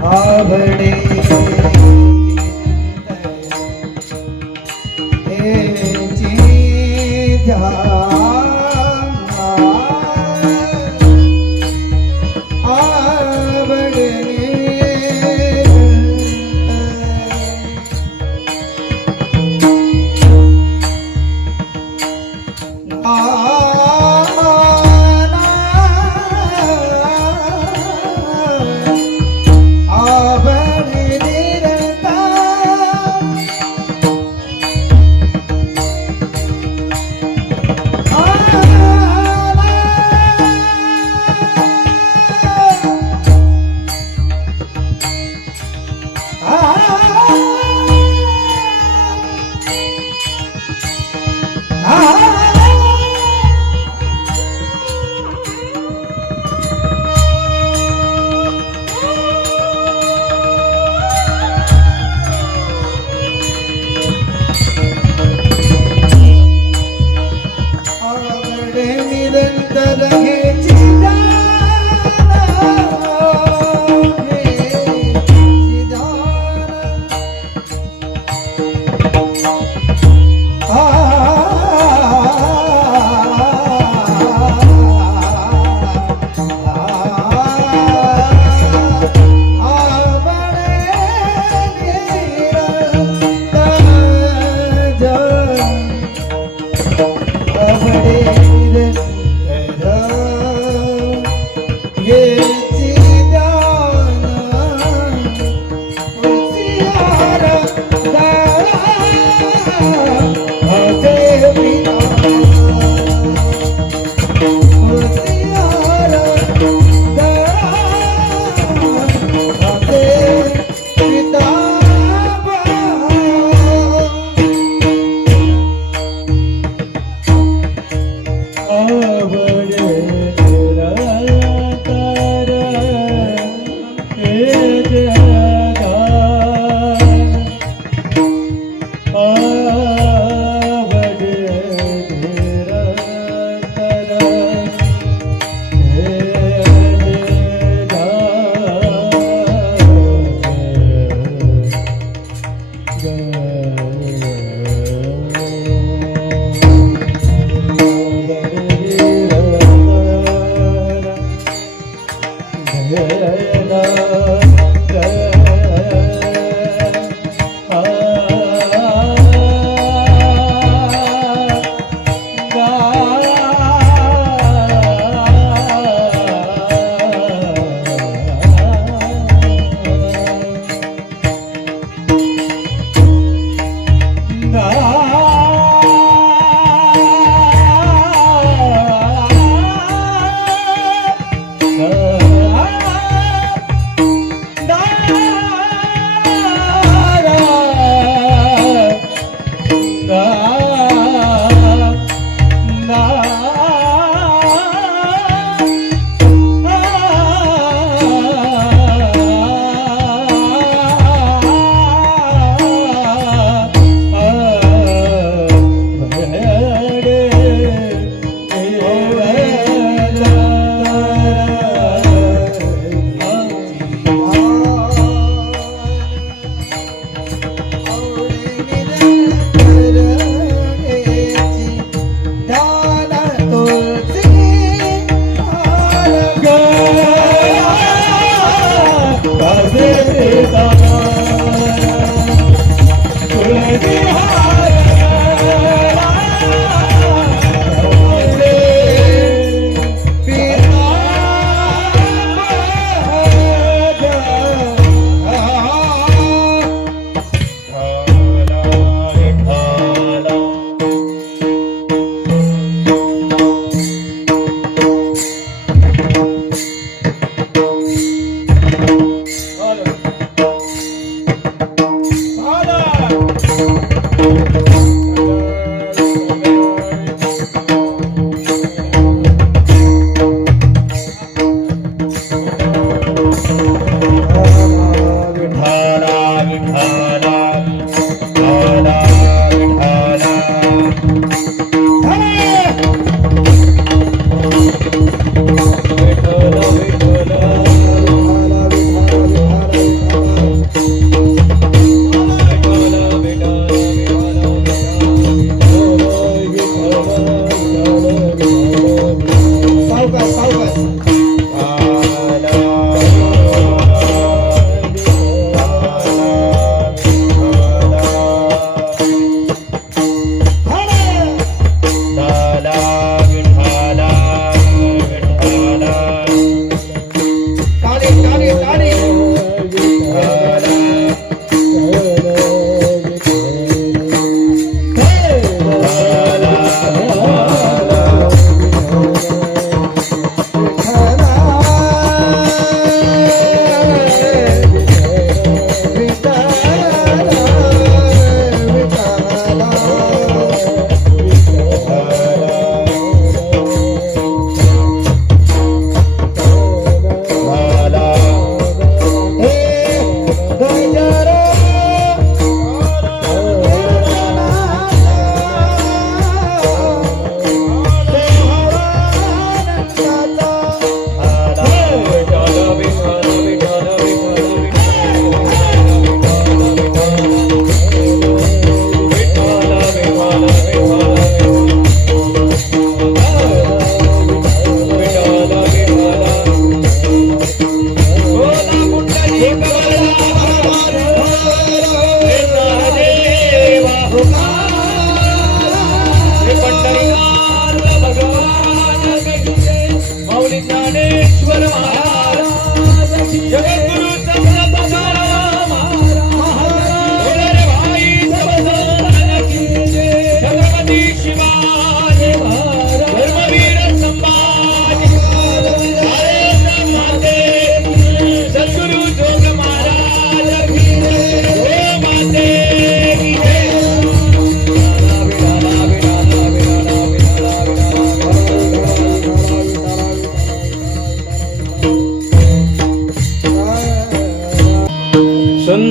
आवडे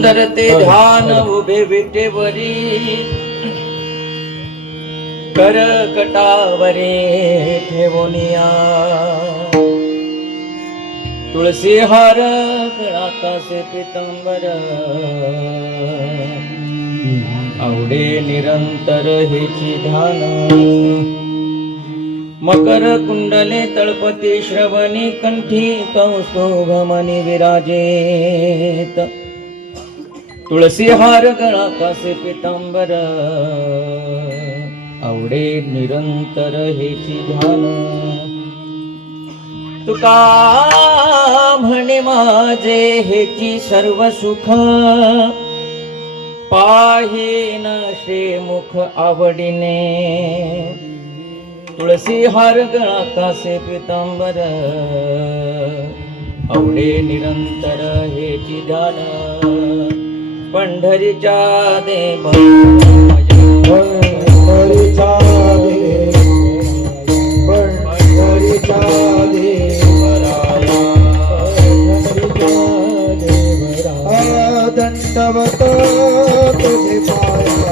सुंदर ते ध्यान उभे विटेवरी कर कटावरे ठेवोनिया तुळसी हार आकाशे पितांबर आवडे निरंतर हेची ध्यान मकर कुंडले तळपती श्रवणी कंठी कौस्तुभमणी विराजेत तुळसी हार गळा कासे पितांबर आवडे निरंतर हेची ध्यान तुका म्हणे माझे हेची सर्व सुख पाहिन श्रीमुख आवडीने तुळसी हार गळा कासे पितांबर आवडे निरंतर हेची ध्यान पंढरीच्या देव पंढरीच्या देवराया दंडवत तुझे पाया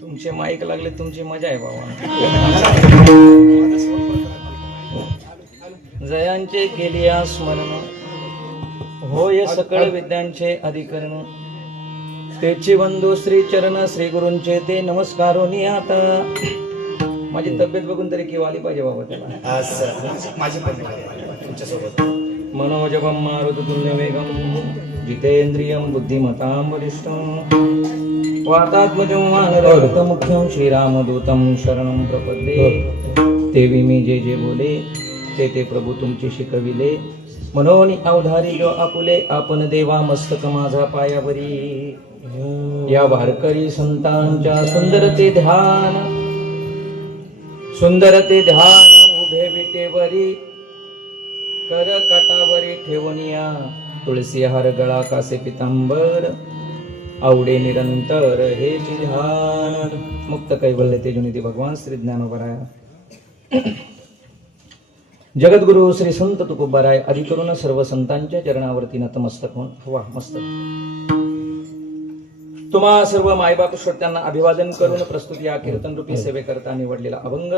तुमचे माईक लागले तुमची मजा आहे बाबा जयांचे केलिया स्मरण होय सकळ विद्यांचे अधिकरण तेची बंधू श्री चरण श्री गुरूंचे ते नमस्कारोनी आता माझी तब्येत बघून तरी केव्हा आली पाहिजे बाबा त्याला माझी पण तुमच्यासोबत मनोजवम मारुतुल्य वेगम जितेंद्रियम बुद्धिमतां वरिष्ठं वातात्मजं वानरयुतमुख्यं श्रीरामदूतं शरणं प्रपद्ये देवी मी जे जे बोले ते प्रभू तुमचे शिकविले मनोनी अवधारी जो आपुले आपण देवा मस्तक माझा पायावरी या वारकरी संतांच्या सुंदरते ध्यान उभे विटेवरी कर काटावरी ठेवनिया तुळसी हार गळा कासे पितांबर आवडे निरंतर हे ध्यान मुक्त कैवल्य तेजुनिधी भगवान श्री ज्ञानोबराया जगद्गुरु श्री संत तुकोबाराय आदी करून सर्व संतांच्या चरणावरती नतमस्तक होऊन वा मस्तक तुम्हा सर्व मायबाप श्रोत्यांना अभिवादन करून प्रस्तुत या कीर्तन रूपी सेवेकरता निवडलेला अभंग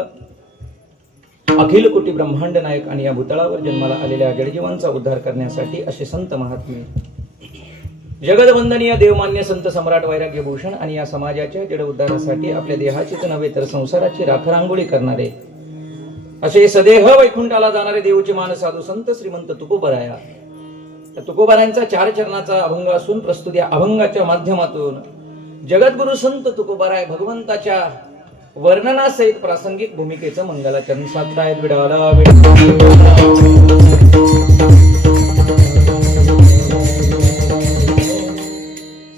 अखिल कोटी ब्रह्मांड नायक आणि या भूतळावर जन्माला आलेल्या जडजीवांचा उद्धार करण्यासाठी असे संत महात्मे, जगदवंदनीय देवमान्य संत सम्राट वैराग्यभूषण आणि या समाजाच्या जड उद्धारासाठी आपल्या देहाचीच नव्हे तर संसाराची राखरांगोळी करणारे असे सदेह वैकुंठाला जाणारे देवचे मान साधू संत श्रीमंत तुकोबराया. तुकोबरायांचा 4 चरणाचा अभंग असून प्रस्तुत या अभंगाच्या माध्यमातून जगद्गुरु संत तुकोबराय भगवंताच्या वर्णनासहित प्रासंगिक भूमिकेचं मंगलाचरण साधतायत. विडाला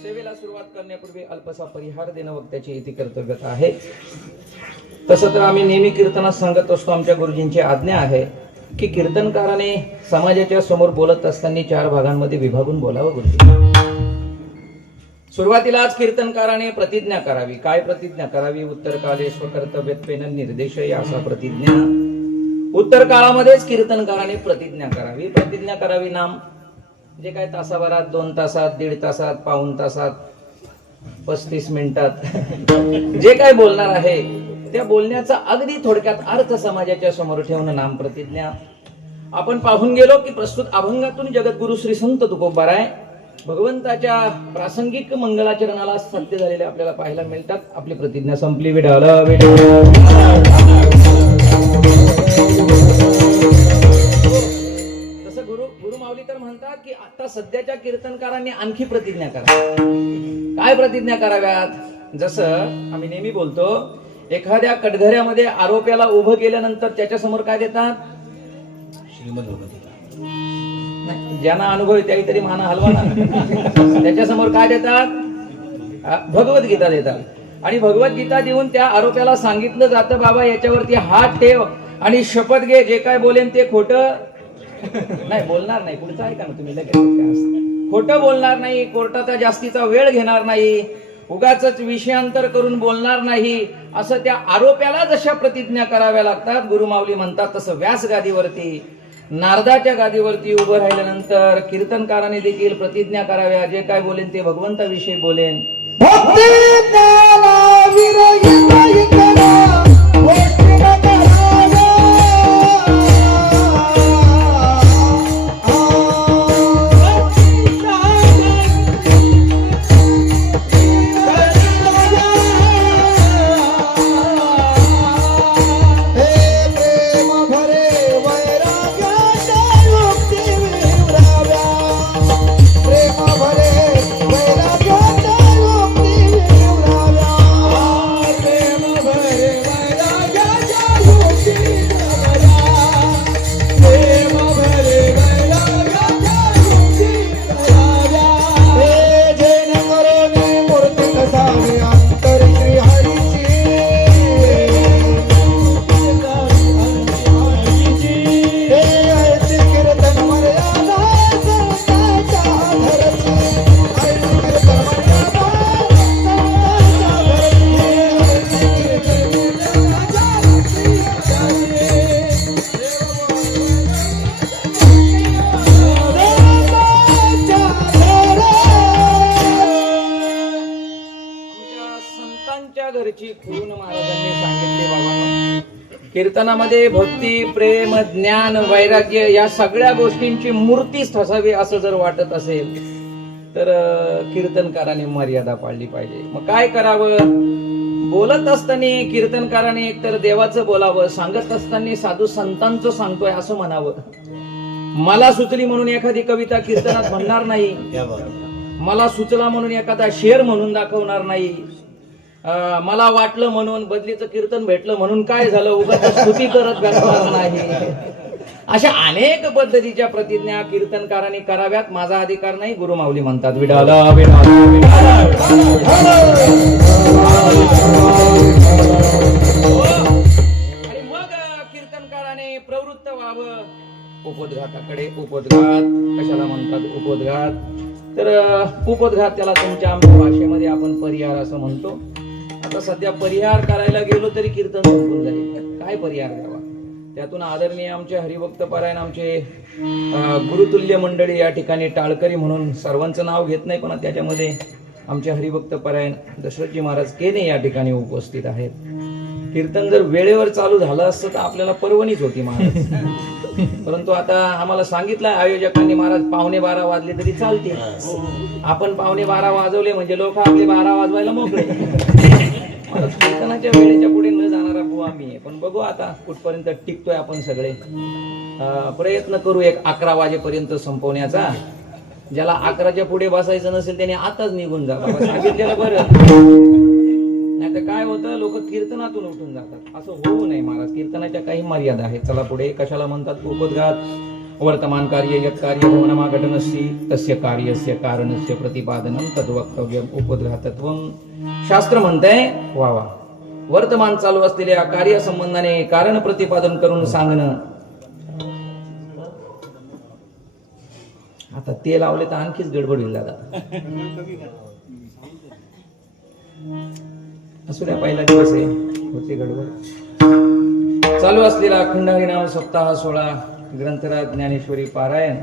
सेवेला सुरुवात करण्यापूर्वी अल्पसा परिहार देणं वक्त्याची इति कर्तव्यता आहे. तसं तर आम्ही नेहमी कीर्तनात सांगत असतो, आमच्या गुरुजींची आज्ञा आहे की कीर्तनकाराने समाजाच्या समोर बोलत असताना 4 भागांमध्ये विभागून बोलावं. गुरुजी सुरुवातीलाच कीर्तनकाराने प्रतिज्ञा करावी. काय प्रतिज्ञा करावी? उत्तर काले स्वकर्तव्यत्वेन निर्देशय असा प्रतिज्ञा. उत्तर काळामध्येच कीर्तनकाराने प्रतिज्ञा करावी. प्रतिज्ञा करावी नाम जे काय तासाभरात, 2 तासात, 1.5 तासात, पाऊण तासात, 35 मिनिटात जे काय बोलणार आहे त्या बोलण्याचा अगदी थोडक्यात अर्थ समाजाच्या समोर ठेवून नाम प्रतिज्ञा. आपण पाहून गेलो की प्रस्तुत अभंगातून जगद्गुरु श्री संत तुकोबराय भगवंताच्या प्रासंगिक मंगलाचरणाला सत्य झालेले आपल्याला पाहायला मिळतात. आपली प्रतिज्ञा संपली. विडाला तसं गुरु माऊली तर म्हणतात की आता सध्याच्या कीर्तनकारांनी आणखी प्रतिज्ञा करा. काय प्रतिज्ञा कराव्यात? जसं आम्ही नेहमी बोलतो, एखाद्या कटघऱ्यामध्ये आरोप्याला उभं केल्यानंतर त्याच्या समोर काय देतात? श्रीमद भगवद्गीता. ज्यांना अनुभव आहे त्याही तरी माना हलवा ना. त्याच्या समोर काय देतात? भगवद्गीता देतात. आणि भगवद्गीता देऊन त्या आरोप्याला सांगितलं जातं, बाबा याच्यावरती हात ठेव आणि शपथ घे, जे काय बोलेन ते खोटं नाही बोलणार नाही. पुढचं आहे का ना तुम्ही लगेच? खोटं बोलणार नाही, कोर्टाचा जास्तीचा वेळ घेणार नाही, उगाच विषयांतर करून बोलणार नाही, असं त्या आरोप्याला जशा प्रतिज्ञा कराव्या लागतात गुरु माऊली म्हणतात तसं व्यास गादीवरती, नारदाच्या गादीवरती उभं राहिल्यानंतर कीर्तनकाराने देखील प्रतिज्ञा कराव्या. जे काय बोलेन ते भगवंताविषयी बोलेन. कीर्तनामध्ये भक्ती, प्रेम, ज्ञान, वैराग्य या सगळ्या गोष्टींची मूर्तीच ठसावी असं जर वाटत असेल तर कीर्तनकाराने मर्यादा पाळली पाहिजे. मग काय करावं? बोलत असताना कीर्तनकाराने एकतर देवाचं बोलावं, सांगत असताना साधू संतांचं सांगतोय असं म्हणावं. मला सुचली म्हणून एखादी कविता कीर्तनात म्हणणार नाही, मला सुचला म्हणून एखादा शेर म्हणून दाखवणार नाही, मला वाटलं म्हणून बदलीचं कीर्तन भेटलं म्हणून काय झालं उगाच स्तुती करत बसणार नाही. अशा अनेक पद्धतीच्या प्रतिज्ञा कीर्तनकारांनी कराव्यात. माझा अधिकार नाही, गुरु माऊली म्हणतात. विडाला आणि मग कीर्तनकाराने प्रवृत्त व्हावं उपोद्घाताकडे. उपोद्घात कशाला म्हणतात? उपोद्घात तर उपोद्घात त्याला तुमच्या आमच्या भाषेमध्ये आपण परिहार असं म्हणतो. आता सध्या परिहार करायला गेलो तरी कीर्तन संपून जाईल. काय परिहार द्यावा? त्यातून आदरणीय आमचे हरिभक्त पारायण आमचे गुरुतुल्य मंडळी या ठिकाणी टाळकरी म्हणून सर्वांचं नाव घेत नाही पण त्याच्यामध्ये आमचे हरिभक्त पारायण दशरथजी महाराज केने या ठिकाणी उपस्थित आहेत. कीर्तन जर वेळेवर चालू झालं असतं तर आपल्याला पर्वणीच होती महाराज. परंतु आता आम्हाला सांगितलं आयोजकांनी महाराज 11:15 वाजले तरी चालते. आपण 11:15 वाजवले म्हणजे लोक आपले 12 वाजवायला मोकळे. महाराज कीर्तनाच्या वेळेच्या पुढे न जाणारा बुवा आम्ही आहे. पण बघू आता कुठपर्यंत टिकतोय आपण सगळे. प्रयत्न करू एक 11 वाजेपर्यंत संपवण्याचा. ज्याला 11च्या पुढे बसायचं नसेल त्याने आताच निघून जा बाबा, सांगितलेलं बरं. नाही तर काय होतं, लोक कीर्तनातून उठून जातात. असं होऊ नये महाराज. कीर्तनाच्या काही मर्यादा आहेत. चला पुढे. कशाला म्हणतात उपोद्घात? वर्तमान कार्य यत् कार्य भवनमाघटनस्सी तस्य कार्यस्य कारणस्य प्रतिपादनं तद्वक्तव्यम उपोद्घातत्वम. शास्त्र म्हणतंय वा वा, वर्तमान चालू असलेल्या कार्यासंबंधाने कारण प्रतिपादन करून सांगणं. आता ते लावले तर आणखीच गडबड होईल दादा. असू द्या, पहिला दिवस आहे, होते गडबड. चालू असलेला अखंड हरिनाम सप्ताह सोहळा, ग्रंथराज ज्ञानेश्वरी पारायण,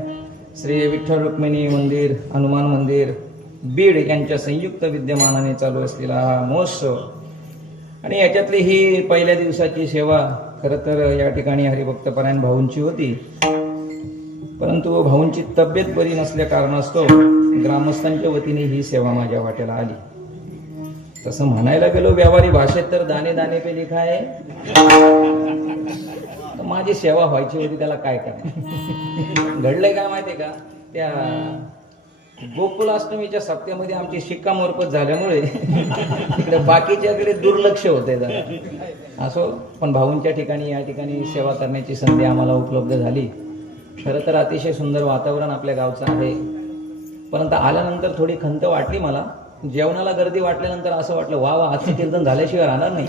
श्री विठ्ठल रुक्मिणी मंदिर, हनुमान मंदिर बीड यांच्या संयुक्त विद्यमानाने चालू असलेला हा महोत्सव. आणि याच्यातली ही पहिल्या दिवसाची सेवा खरं तर या ठिकाणी हरिभक्तपरायण भाऊंची होती. परंतु भाऊंची तब्येत बरी नसल्या कारणास्तव ग्रामस्थांच्या वतीने ही सेवा माझ्या वाट्याला आली. तसं म्हणायला गेलो व्यावहारिक भाषेत तर दाणे दाणे पे लिखा आहे. माझी सेवा व्हायची होती, त्याला काय काय घडलंय काय माहितीये का, त्या गोकुलाष्टमीच्या सप्त्यामध्ये आमची शिक्कामोर्फत झाल्यामुळे तिकडे बाकीच्याकडे दुर्लक्ष होते जरा. असो, पण भाऊंच्या ठिकाणी या ठिकाणी सेवा करण्याची संधी आम्हाला उपलब्ध झाली. खरं तर अतिशय सुंदर वातावरण आपल्या गावचं आहे. परंतु आल्यानंतर थोडी खंत वाटली मला. जेवणाला गर्दी वाटल्यानंतर असं वाटलं वा वा, आजचं कीर्तन झाल्याशिवाय राहणार नाही.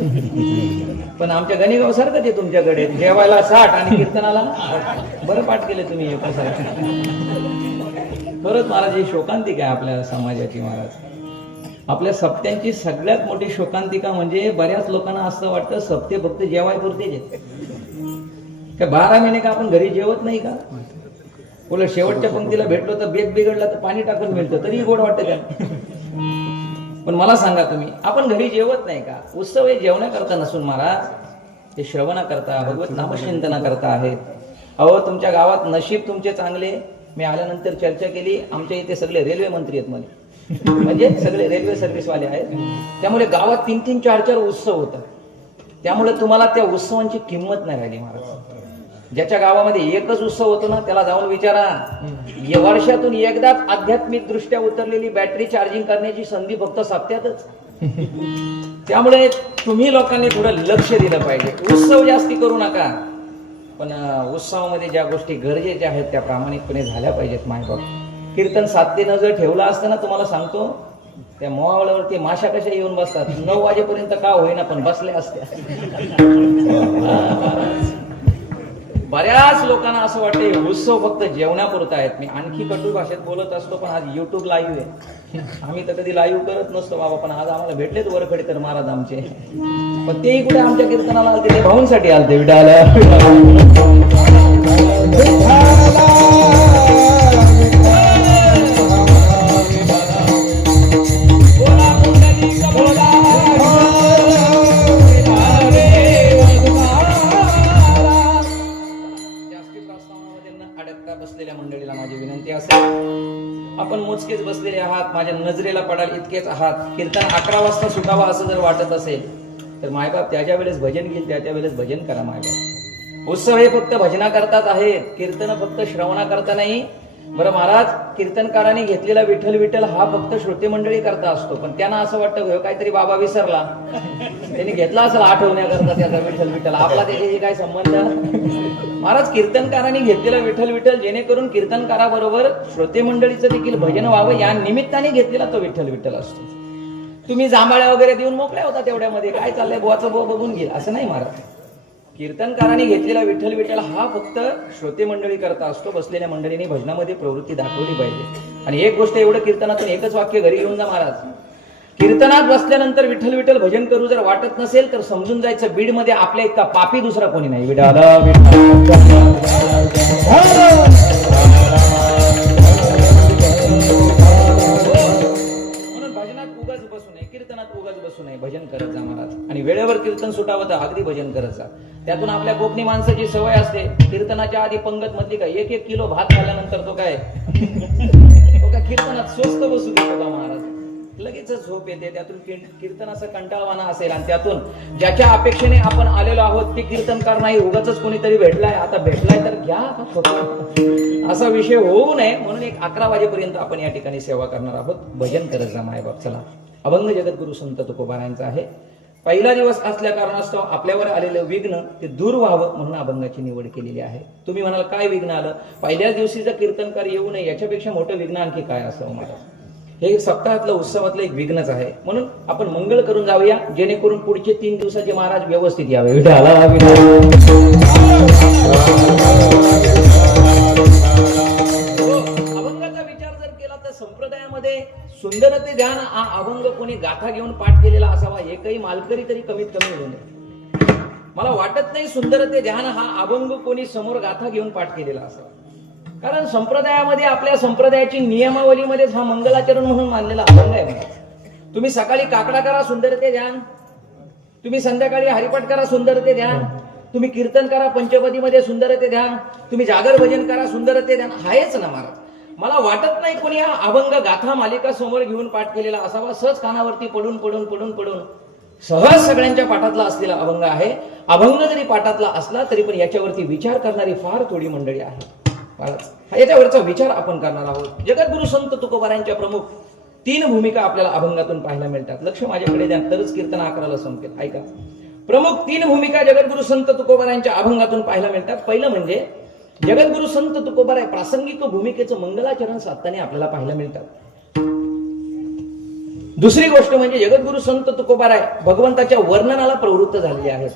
पण आमच्या गणेगाव सारखंच आहे तुमच्याकडे, जेवायला 60 आणि कीर्तनाला बरं पाठ केले तुम्ही. खरंच महाराज ही शोकांतिका आहे आपल्या समाजाची. महाराज आपल्या सप्त्यांची सगळ्यात मोठी शोकांतिका म्हणजे बऱ्याच लोकांना असं वाटतं सप्ते फक्त जेवाय पुरतेच आहेत का. 12 महिने का आपण घरी जेवत नाही का. उलट शेवटच्या पंक्तीला भेटलो तर बेत बिघडला तर पाणी टाकून मिळतं तरी गोड वाटतं त्या. पण मला सांगा तुम्ही, आपण घरी जेवत नाही का. उत्सव हे जेवण्याकरता नसून महाराज ते श्रवणा करता, भगवत नामचिंतना करता आहेत. अहो तुमच्या गावात नशीब तुमचे चांगले. मी आल्यानंतर चर्चा केली, आमच्या इथे सगळे रेल्वे मंत्री आहेत मध्ये, म्हणजे सगळे रेल्वे सर्व्हिसवाले आहेत. त्यामुळे गावात 3-3, 4-4 उत्सव होतात. त्यामुळे तुम्हाला त्या उत्सवांची किंमत नाही राहिली महाराज. ज्याच्या गावामध्ये एकच उत्सव होतो ना त्याला जाऊन विचारा, वर्षातून एकदाच आध्यात्मिक दृष्ट्या उतरलेली बॅटरी चार्जिंग करण्याची संधी फक्त सप्त्यातच. त्यामुळे तुम्ही लोकांनी थोडं लक्ष दिलं पाहिजे. उत्सव जास्ती करू नका, पण उत्सवामध्ये ज्या गोष्टी गरजेच्या आहेत त्या प्रामाणिकपणे झाल्या पाहिजेत. मायबाप कीर्तन 7 ते 9 जर ठेवलं असतं ना, तुम्हाला सांगतो त्या मोहावळावरती माशा कशा येऊन बसतात. 9 वाजेपर्यंत का होईना पण बसल्या असत्या. बऱ्याच लोकांना असं वाटतं उत्सव फक्त जेवणापुरता आहेत. मी आणखी कटू भाषेत बोलत असतो, पण आज युट्यूब लाईव्ह आहे. आम्ही तर कधी लाईव्ह करत नसतो बाबा, पण आज आम्हाला भेटलेच वरखडेकर महाराज आमचे. पण तेही कुठे आमच्या कीर्तनाला आलते, ते भाऊंसाठी आलते. बसलेल्या मंडळीला माझी विनंती असेल, आपण मोजकेच बसलेले आहात, माझ्या नजरेला पडाल इतकेच आहात. कीर्तन 11 वाजता सुटावा असं जर वाटत असेल तर मायबाप त्याच्या वेळेस भजन घेईल, त्याच्या वेळेस भजन करा. मायबाप उत्सव हे फक्त भजना करतात आहेत, कीर्तन फक्त श्रवणा करता नाही. बरं महाराज, कीर्तनकारांनी घेतलेला विठ्ठल विठ्ठल हा फक्त श्रोते मंडळी करता असतो, पण त्यांना असं वाटतं काहीतरी बाबा विसरला, त्यांनी घेतला असेल आठवण्याकरता त्याचा विठ्ठल विठ्ठल, आपला त्याच्याशी काय संबंध. महाराज किर्तनकारांनी घेतलेला विठ्ठल विठ्ठल जेणेकरून कीर्तनकाराबरोबर श्रोते मंडळीचं देखील भजन व्हावं या निमित्ताने घेतलेला तो विठ्ठल विठ्ठल असतो. तुम्ही जांभळ्या वगैरे देऊन मोकळ्या होता तेवढ्यामध्ये, काय चाललंय बुवाचं बुवा बघून घेईल असं नाही महाराज. कीर्तनकारांनी घेतलेला विठ्ठल विठ्ठल हा फक्त श्रोते मंडळी करता असतो. बसलेल्या मंडळींनी भजनामध्ये प्रवृत्ती दाखवली पाहिजे. आणि एक गोष्ट एवढं कीर्तनातून एकच वाक्य घरी घेऊन जा महाराज, कीर्तनात बसल्यानंतर विठ्ठल विठ्ठल भजन करू जर वाटत नसेल तर समजून जायचं बीड मध्ये आपल्या इतका पापी दुसरा कोणी नाही. म्हणून भजनात उगाच बसू नये, कीर्तनात उगाच बसू नये, भजन करत जा महाराज. आणि वेळेवर कीर्तन सुटावं होता अगदी भजन करत जा. त्यातून आपल्या कोकणी माणसाची सवय असते, कीर्तनाच्या आधी पंगत मधली काय 1-1 किलो भात खाल्ल्यानंतर तो काय तो काय कीर्तनात स्वस्त बसू देतो का महाराज, लगेच झोप येते. त्यातून कीर्तनाचा कंटाळवाणा असेल आणि त्यातून ज्याच्या अपेक्षेने आपण आलेलो आहोत ते कीर्तनकार नाही, उगाच कोणीतरी भेटलाय, आता भेटलाय तर घ्या असा विषय होऊ नये म्हणून एक 11 वाजेपर्यंत आपण या ठिकाणी सेवा करणार आहोत. भजन करत जा मायबाप. चला, अभंग जगद्गुरु संत तुकोबारायांचा आहे. पहिला दिवस असल्या कारणास्तव आपल्यावर आलेलं विघ्न ते दूर व्हावं म्हणून अभंगाची निवड केलेली आहे. तुम्ही म्हणाल काय विघ्न आलं, पहिल्याच दिवशी जर कीर्तनकार येऊ नये याच्यापेक्षा मोठं विघ्न आणखी काय असावं महाराज. हे सप्ताहातलं उत्सवातलं एक विघ्नच आहे. म्हणून आपण मंगळ करून जाऊया जेणेकरून पुढचे 3 दिवसाचे महाराज व्यवस्थित यावे. विठाला अभंगाचा विचार जर केला तर संप्रदायामध्ये सुंदर ते ध्यान हा अभंग कोणी गाथा घेऊन पाठ केलेला असावा एकही मालकरी तरी कमीत कमी होऊ नये. मला वाटत नाही सुंदर ते ध्यान हा अभंग कोणी समोर गाथा घेऊन पाठ केलेला असावा. कारण संप्रदायामध्ये आपल्या संप्रदायाची नियमावलीमध्येच हा मंगलाचरण म्हणून मानलेला अभंग आहे. तुम्ही सकाळी काकडा करा सुंदर ते ध्यान, तुम्ही संध्याकाळी हरिपाठ करा सुंदर ते ध्यान, तुम्ही कीर्तन करा पंचपदीमध्ये सुंदर ते ध्यान, तुम्ही जागर भजन करा सुंदर ते ध्यान, आहेच ना महाराज. मला वाटत नाही कोणी हा अभंग गाथा मालिका समोर घेऊन पाठ केलेला असावा. सहज कानावरती पडून पडून पडून पडून सहज सगळ्यांच्या पाठातला असलेला अभंग आहे. अभंग जरी पाठातला असला तरी पण याच्यावरती विचार करणारी फार थोडी मंडळी आहे. याच्यावरचा विचार आपण करणार आहोत. जगद्गुरु संत तुकोबारायांच्या प्रमुख 3 भूमिका आपल्याला अभंगातून पाहायला मिळतात. लक्ष माझ्याकडे द्या, तरच कीर्तन 11ला संपेल. ऐका, प्रमुख 3 भूमिका जगद्गुरु संत तुकोबारायांच्या अभंगातून पाहायला मिळतात. पहिलं म्हणजे जगद्गुरु संत तुकोबाराय प्रासंगिक भूमिकेचं मंगलाचरण साधताना आपल्याला पाहायला मिळतात. दुसरी गोष्ट म्हणजे जगद्गुरु संत तुकोबाराय भगवंताच्या वर्णनाला प्रवृत्त झालेले आहेत.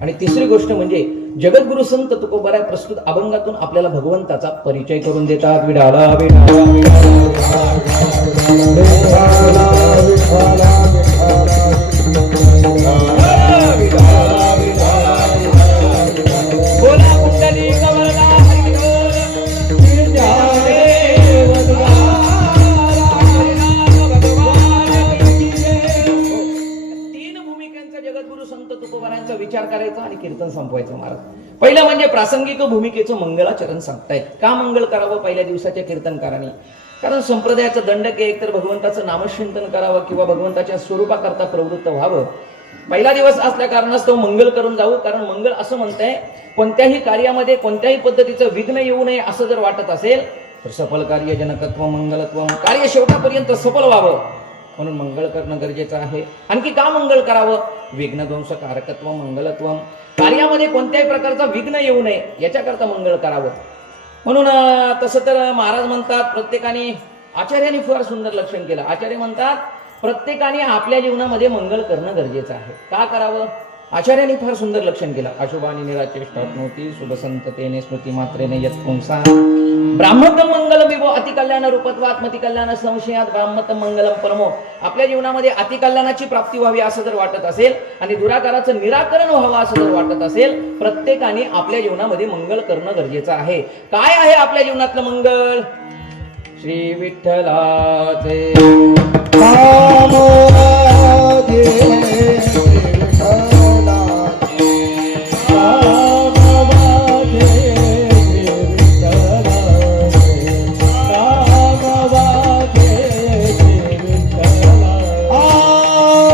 आणि तिसरी गोष्ट म्हणजे जगद्गुरु संत तुकोबाराय प्रस्तुत अभंगातून आपल्याला भगवंताचा परिचय करून देतात. विडाला विडाला बोला कुंडली कमलला जगद्गुरु संत तुकोबारायांचा विचार करायचा आणि कीर्तन संपवायचं महाराज. पहिलं म्हणजे प्रासंगिक भूमिकेचं मंगलाचरण सांगतायत. का मंगल करावं पहिल्या दिवसाच्या कीर्तनकारांनी? कारण संप्रदायाचं दंडक आहे, एकतर भगवंताचं नामचिंतन करावं किंवा भगवंताच्या स्वरूपाकरता प्रवृत्त व्हावं. पहिला दिवस असल्या कारणास्तव मंगल करून जाऊ. कारण मंगल असं म्हणतंय कोणत्याही कार्यामध्ये कोणत्याही पद्धतीचं विघ्न येऊ नये असं जर वाटत असेल तर सफल कार्य जनकत्व मंगलत्व, कार्य शेवटापर्यंत सफल व्हावं म्हणून मंगळ करणं गरजेचं आहे. आणखी का मंगळ करावं? विघ्नध्वंस कारकत्व मंगलत्व, कार्यामध्ये कोणत्याही प्रकारचा विघ्न येऊ नये याच्याकरता मंगळ करावं. म्हणून तसं तर महाराज म्हणतात प्रत्येकाने, आचार्यांनी फार सुंदर लक्षण केलं. आचार्य म्हणतात प्रत्येकाने आपल्या जीवनामध्ये मंगळ करणं गरजेचं आहे. का करावं? आचार्यांनी फार सुंदर लक्षण केलं. अशुभानी निराचेष्टात्मोती शुभसंततेने स्मृती मात्रेने यत्पुंसा ब्राह्मतम मंगलम विभो अतिकल्याण रूपत्वात्मति कल्याण संशयात ब्राह्मतम मंगलम परमो. आपल्या जीवनामध्ये अतिकल्याणाची प्राप्ती व्हावी असं जर वाटत असेल आणि दुराकाराचं निराकरण व्हावं असं जर वाटत असेल, प्रत्येकाने आपल्या जीवनामध्ये मंगल करणं गरजेचं आहे. काय आहे आपल्या जीवनातलं मंगल? श्री विठ्ठलाचे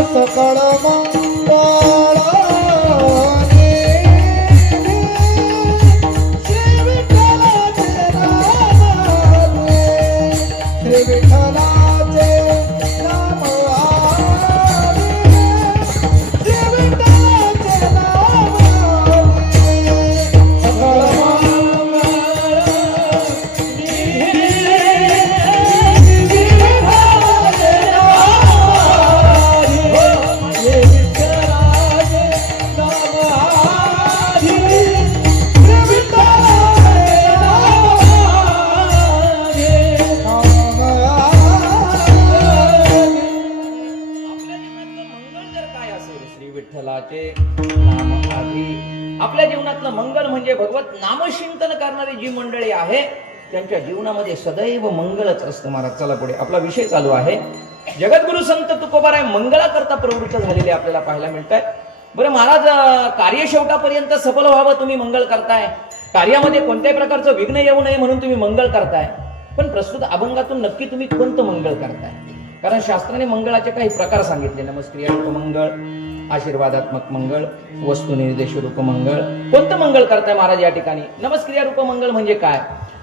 सकळ मंगळ श्री विठ्ठलाचे नाम, श्री विठ्ठलाचे नाम, श्री विठ्ठलाचे नाम. सकळ आपल्या जीवनातलं मंगल म्हणजे भगवत नामचिंतन करणारी जी मंडळी आहे त्यांच्या जीवनामध्ये सदैव मंगलच असतं महाराज. चला पुढे, आपला विषय चालू आहे. जगद्गुरु संत तुकोबाराय मंगळाकरता प्रवृत्त झालेले आपल्याला पाहायला मिळतात. बरं महाराज, कार्य शेवटापर्यंत सफल व्हावं तुम्ही मंगळ करताय, कार्यामध्ये कोणत्याही प्रकारचं विघ्न येऊ नये म्हणून तुम्ही मंगळ करताय, पण प्रस्तुत अभंगातून नक्की तुम्ही कोणतं मंगळ करताय? कारण शास्त्राने मंगळाचे काही प्रकार सांगितले. नमस्क्रिया रूप मंगळ, आशीर्वादात्मक मंगळ, वस्तुनिर्देश रूप मंगळ. कोणतं मंगळ करताय महाराज या ठिकाणी? नमस्क्रिया रूप मंगळ म्हणजे काय?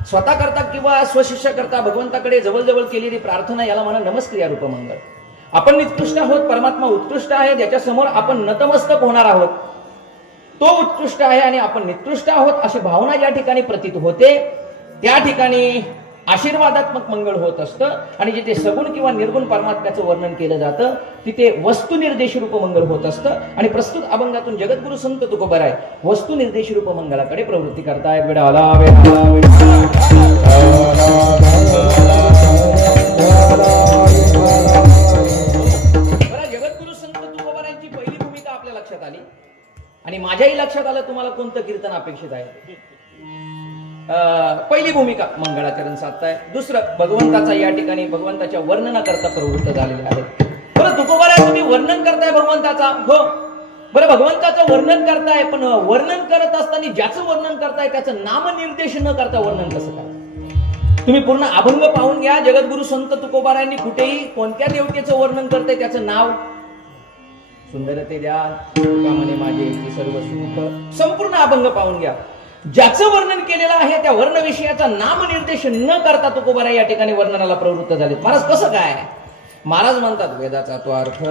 स्वतः करता किंवा स्वशिष्य करता भगवंताकडे जवळ केलेली प्रार्थना, याला म्हणा नमस्क्रिया रूप मंगळ. आपण निकृष्ट आहोत, परमात्मा उत्कृष्ट आहे, ज्याच्या समोर आपण नतमस्तक होणार आहोत तो उत्कृष्ट आहे आणि आपण निकृष्ट आहोत अशी भावना या ठिकाणी प्रतीत होते. त्या ठिकाणी आशीर्वादात्मक मंगळ होत असतं. आणि जिथे सगुण किंवा निर्गुण परमात्म्याचं वर्णन केलं जातं तिथे वस्तुनिर्देश रूप मंगळ होत असतं. आणि प्रस्तुत अभंगातून जगद्गुरु संत तुकोबाराय वस्तुनिर्देश रूप मंगळाकडे प्रवृत्ती करतायत. विडाला विडाला जगद्गुरु संत तुकोबारायांची पहिली भूमिका आपल्या लक्षात आली. आणि माझ्याही लक्षात आलं तुम्हाला कोणतं कीर्तन अपेक्षित आहे. पहिली भूमिका मंगळाचरण साधताय. दुसरं, भगवंताचा या ठिकाणी भगवंताच्या वर्णनाकरता प्रवृत्त झालेले आहेत. बरं तुकोबाराय, तुम्ही वर्णन करताय भगवंताचा, हो बरं भगवंताचं वर्णन करताय, पण वर्णन करत असताना ज्याचं वर्णन करताय त्याचं नामनिर्देश न करता वर्णन कसं करताय? तुम्ही पूर्ण अभंग पाहून घ्या. जगद्गुरु संत तुकोबारायांनी कुठेही कोणत्या देवतेचं वर्णन करताय त्याचं नाव, सुंदरते द्या म्हणे माझे सर्व सुख, संपूर्ण अभंग पाहून घ्या. ज्याचं वर्णन केलेलं आहे त्या वर्णविषयाचा नामनिर्देश न करता तुकोबाराय या ठिकाणी वर्णनाला प्रवृत्त झाले. महाराज कसं काय? महाराज म्हणतात वेदाचा तो अर्थ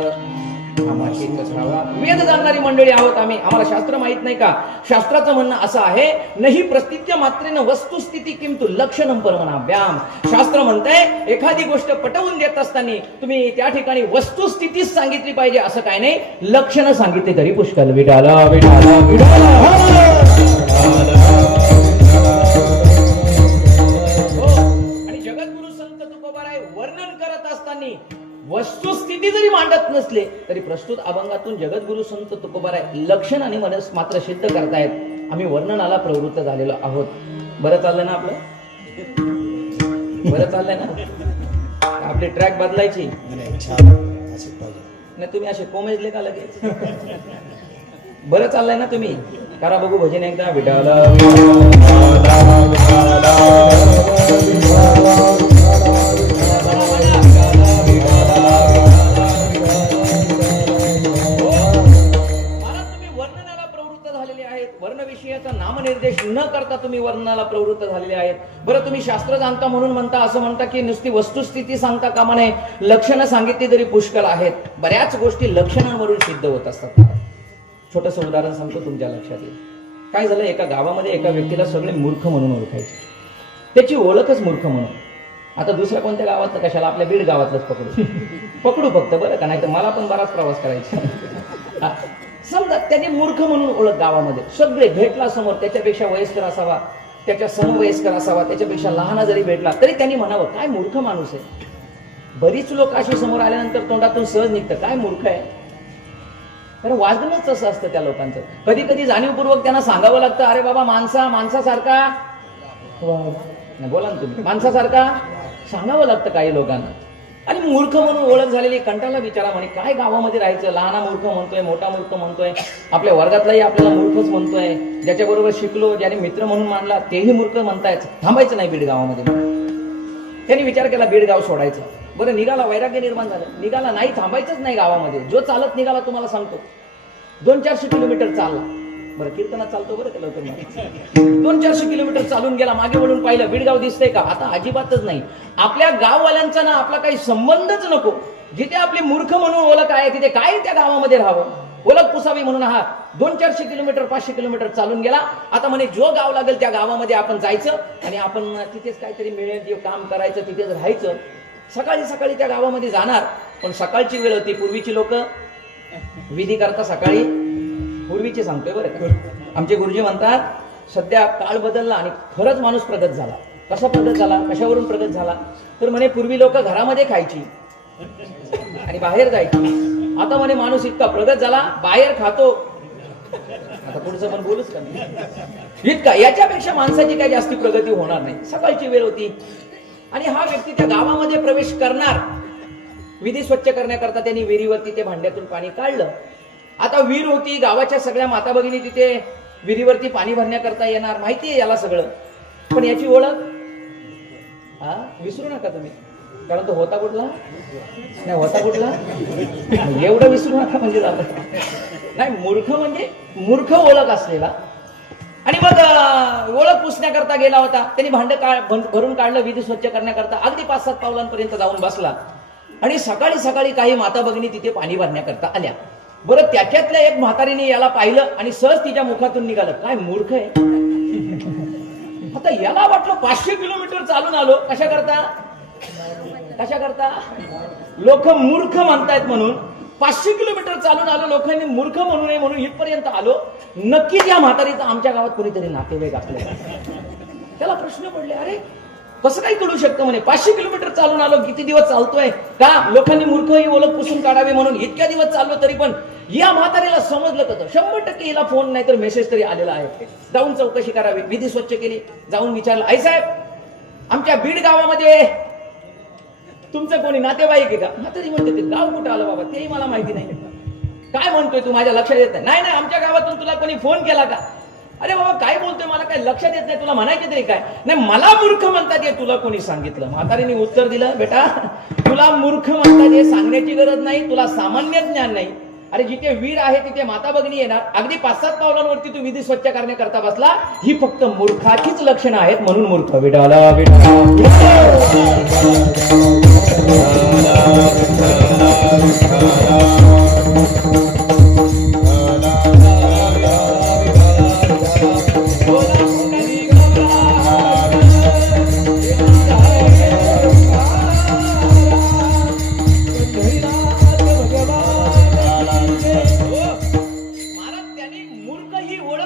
वेद जाणणारी मंडळी आहोत आम्ही, आम्हाला शास्त्र माहित नाही का? शास्त्राचं म्हणणं असं आहे, नाही प्रस्थित्य मात्रेनं वस्तुस्थिती किंतु लक्षणं परमनाभ्याम. शास्त्र म्हणतंय एखादी गोष्ट पटवून देत असताना तुम्ही त्या ठिकाणी वस्तुस्थितीच सांगितली पाहिजे असं काय नाही, लक्षणं सांगितली तरी पुष्कळ. विठाला विठाला विठाला. आणि जगद्गुरु संत तुकोबाराय वर्णन करत असताना वस्तुस्थिती जरी मांडत नसले तरी प्रस्तुत अभंगातून जगद्गुरु संत तुकोबाराय लक्षण आणि मनस मात्र सिद्ध करतायत. आम्ही वर्णनाला प्रवृत्त झालेलो आहोत. बरं चाललंय ना आपलं? बरं चाललंय ना? आपली ट्रॅक बदलायची नाही, तुम्ही असे कोमेजले का लगेच? बरं चाललंय ना तुम्ही? करा बघू भजन एकदा. विठाला वर्णविषयाचा नामनिर्देश न करता तुम्ही वर्णनाला प्रवृत्त झालेले आहेत. बरं तुम्ही शास्त्र जाणता म्हणून म्हणता, असं म्हणता की नुसती वस्तुस्थिती सांगता कामा नये, लक्षणं सांगितली तरी पुष्कळ आहेत. बऱ्याच गोष्टी लक्षणांवरून सिद्ध होत असतात. छोटंसं उदाहरण सांगतो तुमच्या लक्षात येईल. काय झालं, एका गावामध्ये एका व्यक्तीला सगळे मूर्ख म्हणून ओळखायचे, त्याची ओळखच मूर्ख म्हणून. आता दुसऱ्या कोणत्या गावातलं कशाला, आपल्या बीड गावातलंच पकडू फक्त, बरं का? नाही तर मला पण बराच प्रवास करायचा. समजा त्याने मूर्ख म्हणून ओळख गावामध्ये, सगळे भेटला समोर, त्याच्यापेक्षा वयस्कर असावा, त्याच्या समवयस्कर असावा, त्याच्यापेक्षा लहान जरी भेटला तरी त्यांनी म्हणावं काय मूर्ख माणूस आहे. बरीच लोक अशी समोर आल्यानंतर तोंडातून सहज निघतं काय मूर्ख आहे. कारण वागणंच असं असतं त्या लोकांचं. कधी कधी जाणीवपूर्वक त्यांना सांगावं लागतं, अरे बाबा माणसासारखा बोला ना तुम्ही, माणसासारखा सांगावं लागतं काही लोकांना. आणि मूर्ख म्हणून ओळख झालेली कंटाळला बिचारा म्हणे काय गावामध्ये राहायचं, लहाना मूर्ख म्हणतोय, मोठा मूर्ख म्हणतोय, आपल्या वर्गातलाही आपल्याला मूर्खच म्हणतोय, ज्याच्याबरोबर शिकलो, ज्याने मित्र म्हणून मानला तेही मूर्ख म्हणतायत, थांबायचं नाही बीड गावामध्ये. त्यांनी विचार केला बीड गाव सोडायचं. बरं निघाला, वैराग्य निर्माण झालं, निघाला, नाही थांबायचंच नाही गावामध्ये. जो चालत निघाला तुम्हाला सांगतो 200-400 किलोमीटर चालला. बरं कीर्तनात चालतो बरं का लवकर. 200-400 किलोमीटर चालून गेला, मागे वळून पाहिलं, बीडगाव दिसतंय का? आता अजिबातच नाही. आपल्या गाववाल्यांचा ना आपला काही संबंधच नको. जिथे आपली मूर्ख म्हणून ओळख आहे तिथे काय त्या गावामध्ये राहावं, ओळख पुसावी म्हणून हा 200-400 किलोमीटर 500 किलोमीटर चालून गेला. आता म्हणे जो गाव लागेल त्या गावामध्ये आपण जायचं आणि आपण तिथेच काहीतरी मिळेल ते काम करायचं, तिथेच राहायचं. सकाळी सकाळी त्या गावामध्ये जाणार, पण सकाळची वेळ होती. पूर्वीची लोक विधी करता सकाळी, पूर्वीचे सांगतोय बरं का, आमचे गुरुजी म्हणतात सध्या काळ बदलला आणि खरंच माणूस प्रगत झाला. कसा प्रगत झाला, कशावरून प्रगत झाला? तर म्हणे पूर्वी लोक घरामध्ये खायची आणि बाहेर जायची. आता म्हणे माणूस इतका प्रगत झाला, बाहेर खातो. आता पुढचं पण बोलूच का इतका, याच्यापेक्षा माणसाची काही जास्ती प्रगती होणार नाही. सकाळची वेळ होती आणि हा व्यक्ती त्या गावामध्ये प्रवेश करणार. विधी स्वच्छ करण्याकरता त्यांनी विहिरीवरती ते भांड्यातून पाणी काढलं आता विहीर होती, गावाच्या सगळ्या माता भगिनी तिथे विहिरीवरती पाणी भरण्याकरता येणार, माहिती आहे याला सगळं. पण याची ओळख विसरू नका तुम्ही, कारण तो होता कुठला नाही, होता कुठला एवढं विसरू नका म्हणजे झालं नाही. मूर्ख म्हणजे मूर्ख ओळख असलेला. आणि मग ओळख पुसण्याकरता गेला होता, त्यांनी भरून काढलं, विधी स्वच्छ करण्याकरता अगदी 5-7 पावलांपर्यंत जाऊन बसला. आणि सकाळी सकाळी काही माता भगिनी तिथे पाणी भरण्याकरता आल्या. बरं, त्याच्यातल्या एक म्हातारीने याला पाहिलं आणि सहज तिच्या मुखातून निघालं, काय मूर्ख आहे. आता याला वाटलं 500 किलोमीटर चालून आलो, कशा करता लोक मूर्ख म्हणतायत म्हणून 500 किलोमीटर चालून आलो, लोकांनी मूर्ख म्हणू नये म्हणून इथपर्यंत आलो. नक्कीच या म्हातारीचा आमच्या गावात कोणीतरी नातेवाईक असले. त्याला प्रश्न पडले, अरे कसं काही कळू शकतं म्हणे, 500 किलोमीटर चालून आलो, किती दिवस चालतोय का, लोकांनी मूर्ख ही ओळख पुसून काढावी म्हणून इतक्या दिवस चाललो. तरी पण या म्हातारीला समजलं तर 100% हिला फोन नाही तर मेसेज तरी आलेला आहे, जाऊन चौकशी करावी. विधी स्वच्छ केली, जाऊन विचारलं, आई साहेब आमच्या बीड गावामध्ये तुमचं कोणी नातेवाईक आहे का. म्हातारी म्हणते, ते गाव कुठं आलं बाबा, तेही मला माहिती नाही. काय म्हणतोय तू, माझ्या लक्षात येत नाही. नाही आमच्या गावातून तुला कोणी फोन केला का. अरे बाबा काय बोलतोय, मला काय लक्षात येत नाही, तुला म्हणायचे तरी काय. नाही मला मूर्ख म्हणतात हे तुला कोणी सांगितलं. म्हातारीने उत्तर दिलं, बेटा तुला मूर्ख म्हणतात हे सांगण्याची गरज नाही, तुला सामान्य ज्ञान नाही. अरे जिथे वीर आहे तिथे माता भगिनी येणार, अगदी 5-7 पावलांवरती तू विधी स्वच्छ करण्याकरता बसला, ही फक्त मूर्खाचीच लक्षणं आहेत, म्हणून मूर्ख. विडाला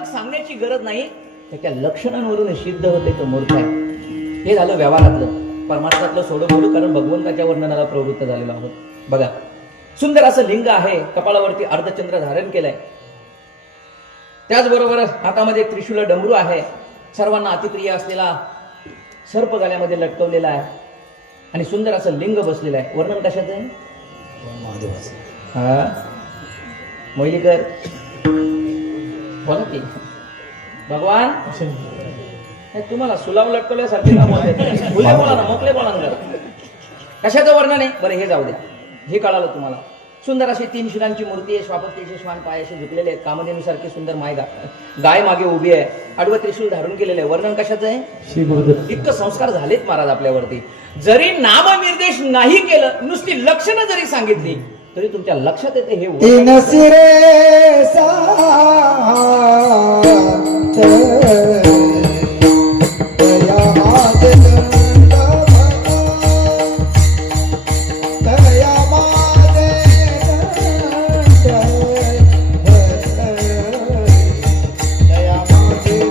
सांगण्याची गरज नाही, त्याच्या लक्षणांवरून सिद्ध होते तो मूर्ख आहे. हे झालं व्यवहारातलं. परमार्थातलं सोडून, कारण भगवंताच्या वर्णनाला प्रवृत्त झालेलो आहोत. बघा, सुंदर असं लिंग आहे, कपाळावरती अर्धचंद्र धारण केलंय, त्याचबरोबर हातामध्ये त्रिशूल डमरू आहे, सर्वांना अतिप्रिय असलेला सर्प गळ्यामध्ये लटकवलेला आहे, आणि सुंदर असं लिंग बसलेलं आहे. वर्णन कशाचं आहे. हा मोहिलीकर बोला की. भगवान तुम्हाला सुलाव लटकवल्यासारखे काम होते, बोला ना, मोकळे बोला ना. कशाचं वर्णन आहे बरं, हे जाऊ द्या, हे कळालं तुम्हाला. सुंदर अशी 3 शिरांची मूर्ती आहे, स्वापत्तीचे श्वान पायाशी झुकलेले आहेत, कामधेनूसारखी सुंदर गाय मागे उभी आहे, आडवं त्रिशूल धारण केलेलं आहे. वर्णन कशाचं आहे. इतकं संस्कार झालेत महाराज आपल्यावरती. जरी नामनिर्देश नाही केलं, नुसती लक्षणं जरी सांगितली तरी तुमच्या लक्षात येते हे. तीन सिरे सात दया माझे दंड दया माझे दया माझे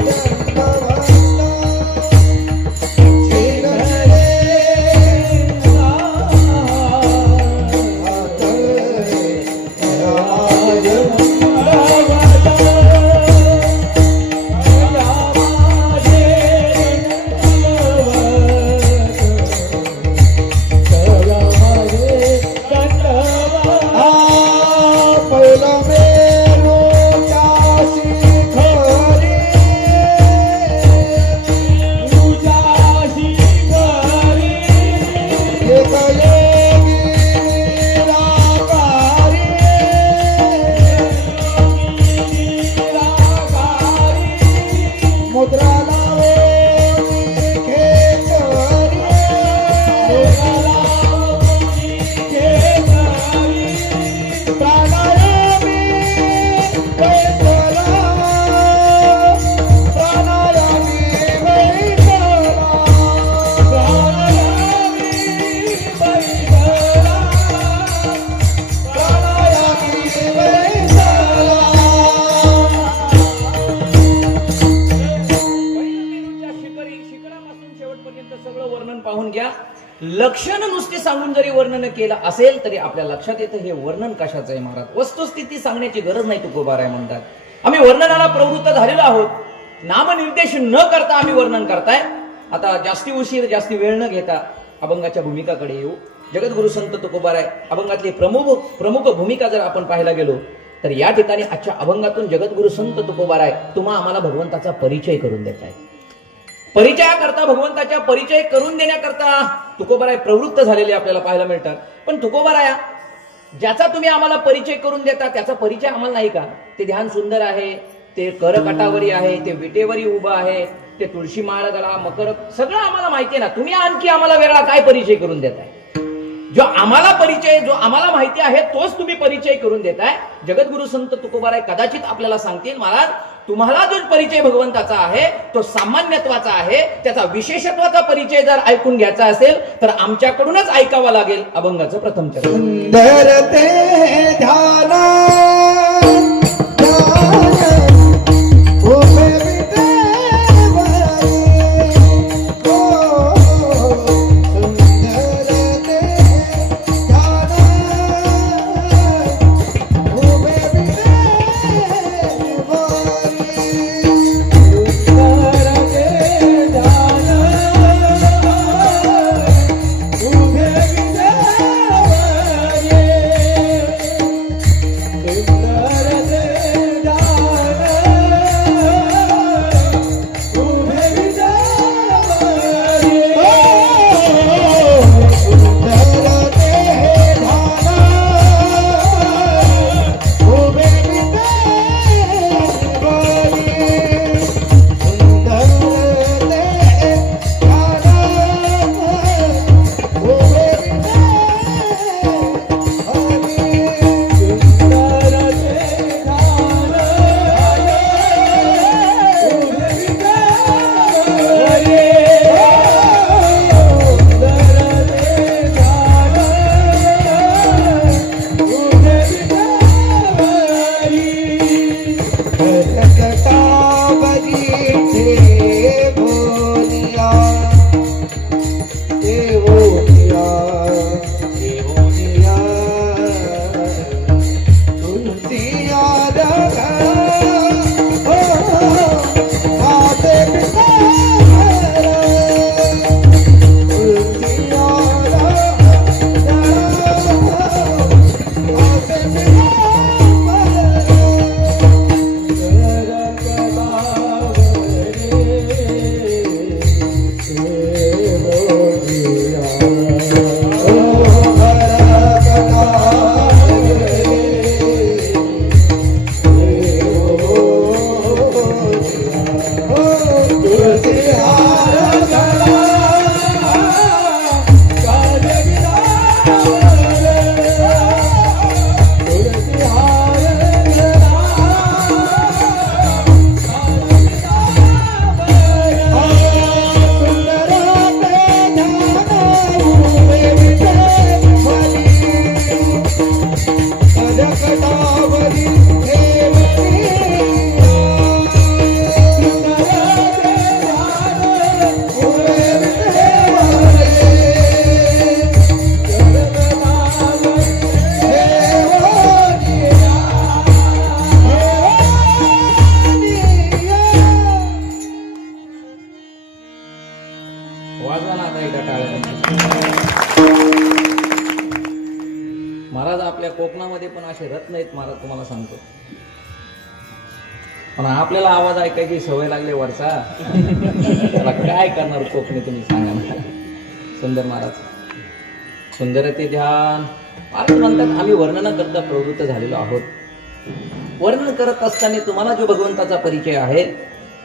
लक्षण नुसते सांगून जरी वर्णन केलं असेल तरी आपल्या लक्षात येतं हे वर्णन कशाचं आहे महाराज. वस्तुस्थिती सांगण्याची गरज नाही तुकोबाराय म्हणतात. आम्ही वर्णनाला प्रवृत्त झालेलो आहोत, नामनिर्देश न करता आम्ही वर्णन करताय. आता जास्ती उशीर जास्ती वेळ न घेता अभंगाच्या भूमिकाकडे येऊ. जगद्गुरु संत तुकोबाराय अभंगातली प्रमुख भूमिका जर आपण पाहायला गेलो तर या ठिकाणी आजच्या अभंगातून जगद्गुरु संत तुकोबाराय तुम्हा आम्हाला भगवंताचा परिचय करून देत आहे. परिचयाकरता भगवंताच्या परिचय करून देण्याकरता तुकोबाराय प्रवृत्त झालेले आपल्याला पाहायला मिळतात. पण तुकोबाराया ज्याचा तुम्ही आम्हाला परिचय करून देता त्याचा परिचय आम्हाला नाही का? ते ध्यान सुंदर आहे, ते करकटावरी आहे, ते विटेवरी उभं आहे, ते तुळशी माळ गला मकर सगळं आम्हाला माहिती आहे ना. तुम्ही आणखी आम्हाला वेगळा काय परिचय करून देताय? जो आम्हाला परिचय जो आम्हाला माहिती आहे तोच तुम्ही परिचय करून देताय. जगद्गुरु संत तुकोबाराय कदाचित आपल्याला सांगतील, महाराज तुम्हाला जो परिचय भगवंताचा आहे तो सामान्यत्वाचा आहे, त्याचा विशेषत्वाचा परिचय जर ऐकून घ्यायचा असेल तर आमच्याकडूनच ऐकावा लागेल. अभंगाचं प्रथम चरण. सुंदर ते ध्यान उभे विटेवरी. सुंदर ते ध्यान उभे विटेवरी. सुंदर ते ध्यान उभे वाजवा ना आता एकदा टाळ्या. महाराज आपल्या कोकणामध्ये पण असे रत्न आहेत महाराज, तुम्हाला सांगतो. पण आपल्याला आवाज ऐकायची सवय लागली वरचा, त्याला काय करणार कोकणी तुम्ही सांगा ना. सुंदर महाराज, सुंदर ते ध्यान महाराज म्हणतात आम्ही वर्णन करता प्रवृत्त झालेलो आहोत. वर्णन करत असताना तुम्हाला जो भगवंताचा परिचय आहे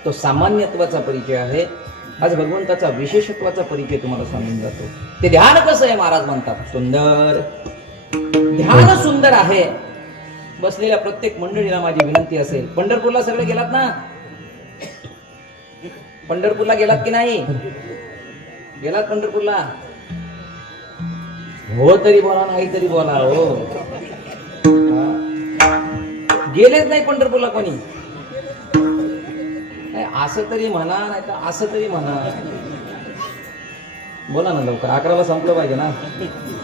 तो सामान्यत्वाचा परिचय आहे. आज भगवंताचा विशेषत्वाचा परिचय तुम्हाला सांगून जातो. ते ध्यान कसं आहे महाराज म्हणतात सुंदर. ध्यान सुंदर आहे. बसलेल्या प्रत्येक मंडळीला माझी विनंती असेल, पंढरपूरला सगळे गेलात ना? पंढरपूरला गेलात की नाही? गेलात पंढरपूरला? हो तरी बोला, नाही तरी बोला. हो गेलेच नाही पंढरपूरला कोणी? असं तरी म्हणा, नाही तर असं तरी म्हणा. बोला ना लवकर, 11ला संपलं पाहिजे ना.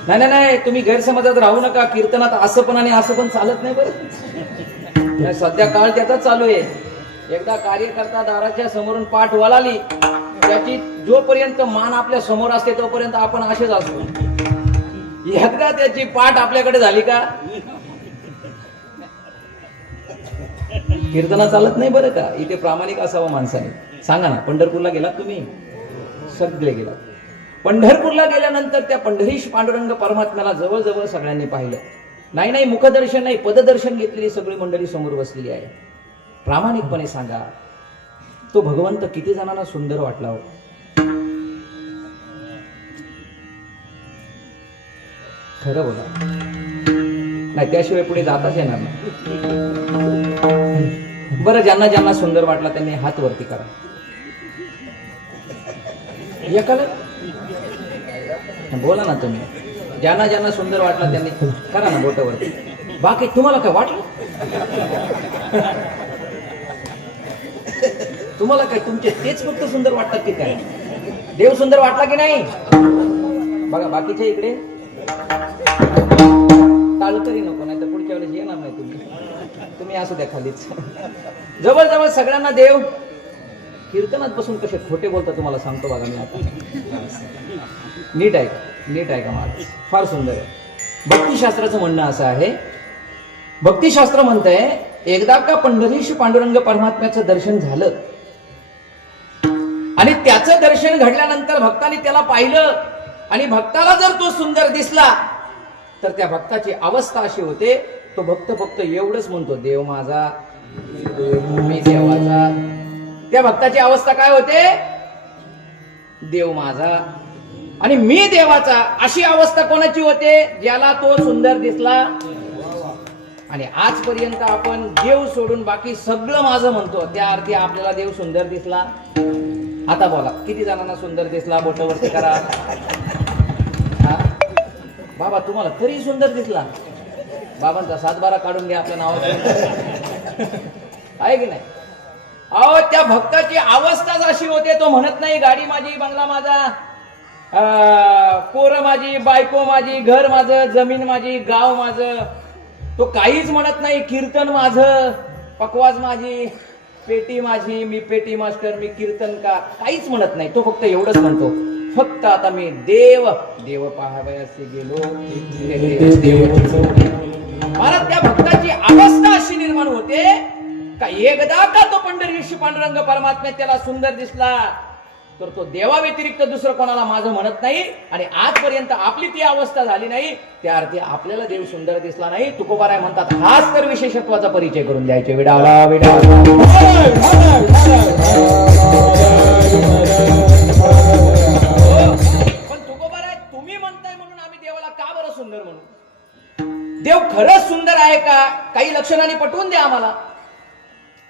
नाही नाही नाही, तुम्ही गैरसमजात राहू नका. कीर्तनात असं पण आणि असं पण चालत नाही बरं. सध्या काळ त्याचाच चालू आहे. एकदा कार्यकर्ता दाराच्या समोरून पाठ वळाली, त्याची जोपर्यंत मान आपल्या समोर असते तोपर्यंत आपण असेच असतो. एकदा त्याची पाठ आपल्याकडे झाली का कीर्तना चालत नाही बरं का. इथे प्रामाणिक असावं माणसाने. सांगा ना, पंढरपूरला गेलात तुम्ही? सगळे गेलात. पंढरपूरला गेल्यानंतर त्या पंढरीश पांडुरंग परमात्म्याला जवळजवळ सगळ्यांनी पाहिलं. नाही मुखदर्शन नाही, पददर्शन घेतलेली सगळी मंडळी समोर बसलेली आहे. प्रामाणिकपणे सांगा, तो भगवंत किती जणांना सुंदर वाटला हो? खरं बोला. नाही त्याशिवाय पुढे जाताच येणार नाही. बरं, ज्यांना ज्यांना सुंदर वाटला त्यांनी हात वरती करा. एकाला बोला ना तुम्ही. ज्यांना ज्यांना सुंदर वाटला त्यांनी करा ना बोटावरती. बाकी तुम्हाला काय वाटलं? तुम्हाला काय तुमचे तेच फक्त सुंदर वाटतात की काय? देव सुंदर वाटला की नाही? बघा बाकीच्या इकडे टाळकरी नको, नाही तर पुढच्या वेळेस येणार नाही तुम्ही असू द्या खालीच. जवळजवळ सगळ्यांना देव कीर्तनात बसून कसे खोटे बोलतात तुम्हाला सांगतो बघा मी आता. नीट आहे का महाराज? फार सुंदर आहे. भक्तिशास्त्राचं म्हणणं असं आहे, भक्तिशास्त्र म्हणतंय एकदा का पंढरीश पांडुरंग परमात्म्याचं दर्शन झालं आणि त्याचं दर्शन घडल्यानंतर भक्ताने त्याला पाहिलं आणि भक्ताला जर तो सुंदर दिसला तर त्या भक्ताची अवस्था अशी होते, तो भक्त फक्त एवढंच म्हणतो, देव माझा, मी देवाचा. त्या भक्ताची अवस्था काय होते? देव माझा आणि मी देवाचा. अशी अवस्था कोणाची होते? ज्याला तो सुंदर दिसला. आणि आजपर्यंत आपण देव सोडून बाकी सगळं माझं म्हणतो, त्या अर्थी आपल्याला देव सुंदर दिसला. आता बोला, किती जणांना सुंदर दिसला? बोटावरती करा. बाबा तुम्हाला तरी सुंदर दिसला? बाबांचा 7-12 काढून घ्या आपल्या नावाचं. आहे की नाही? अहो, त्या भक्ताची अवस्थाच अशी होते, तो म्हणत नाही गाडी माझी, बंगला माझा, पोरं माझी, बायको माझी, घर माझं, जमीन माझी, गाव माझं. तो काहीच म्हणत नाही. कीर्तन माझं, पकवाज माझी, पेटी माझी, मी पेटी मास्टर, मी कीर्तन का, काहीच म्हणत नाही. तो फक्त एवढंच म्हणतो, फक्त आता मी देव पाहावयासे गेलो. मला त्या भक्ताची अवस्था अशी निर्माण होते का एकदा का तो पंढरीश पांडुरंग परमात्म्यात त्याला सुंदर दिसला तर तो देवा व्यतिरिक्त दुसरं कोणाला माझं म्हणत नाही. आणि आजपर्यंत आपली ती अवस्था झाली नाही, त्या अर्थी आपल्याला देव सुंदर दिसला नाही. तुकोबाराय म्हणतात, हाच तर विशेषत्वाचा परिचय करून द्यायचे. विडाला पण तुकोबाराय तुम्ही म्हणताय म्हणून आम्ही देवाला का बरं सुंदर म्हणू? देव खरंच सुंदर आहे का? काही लक्षणांनी पटवून द्या आम्हाला.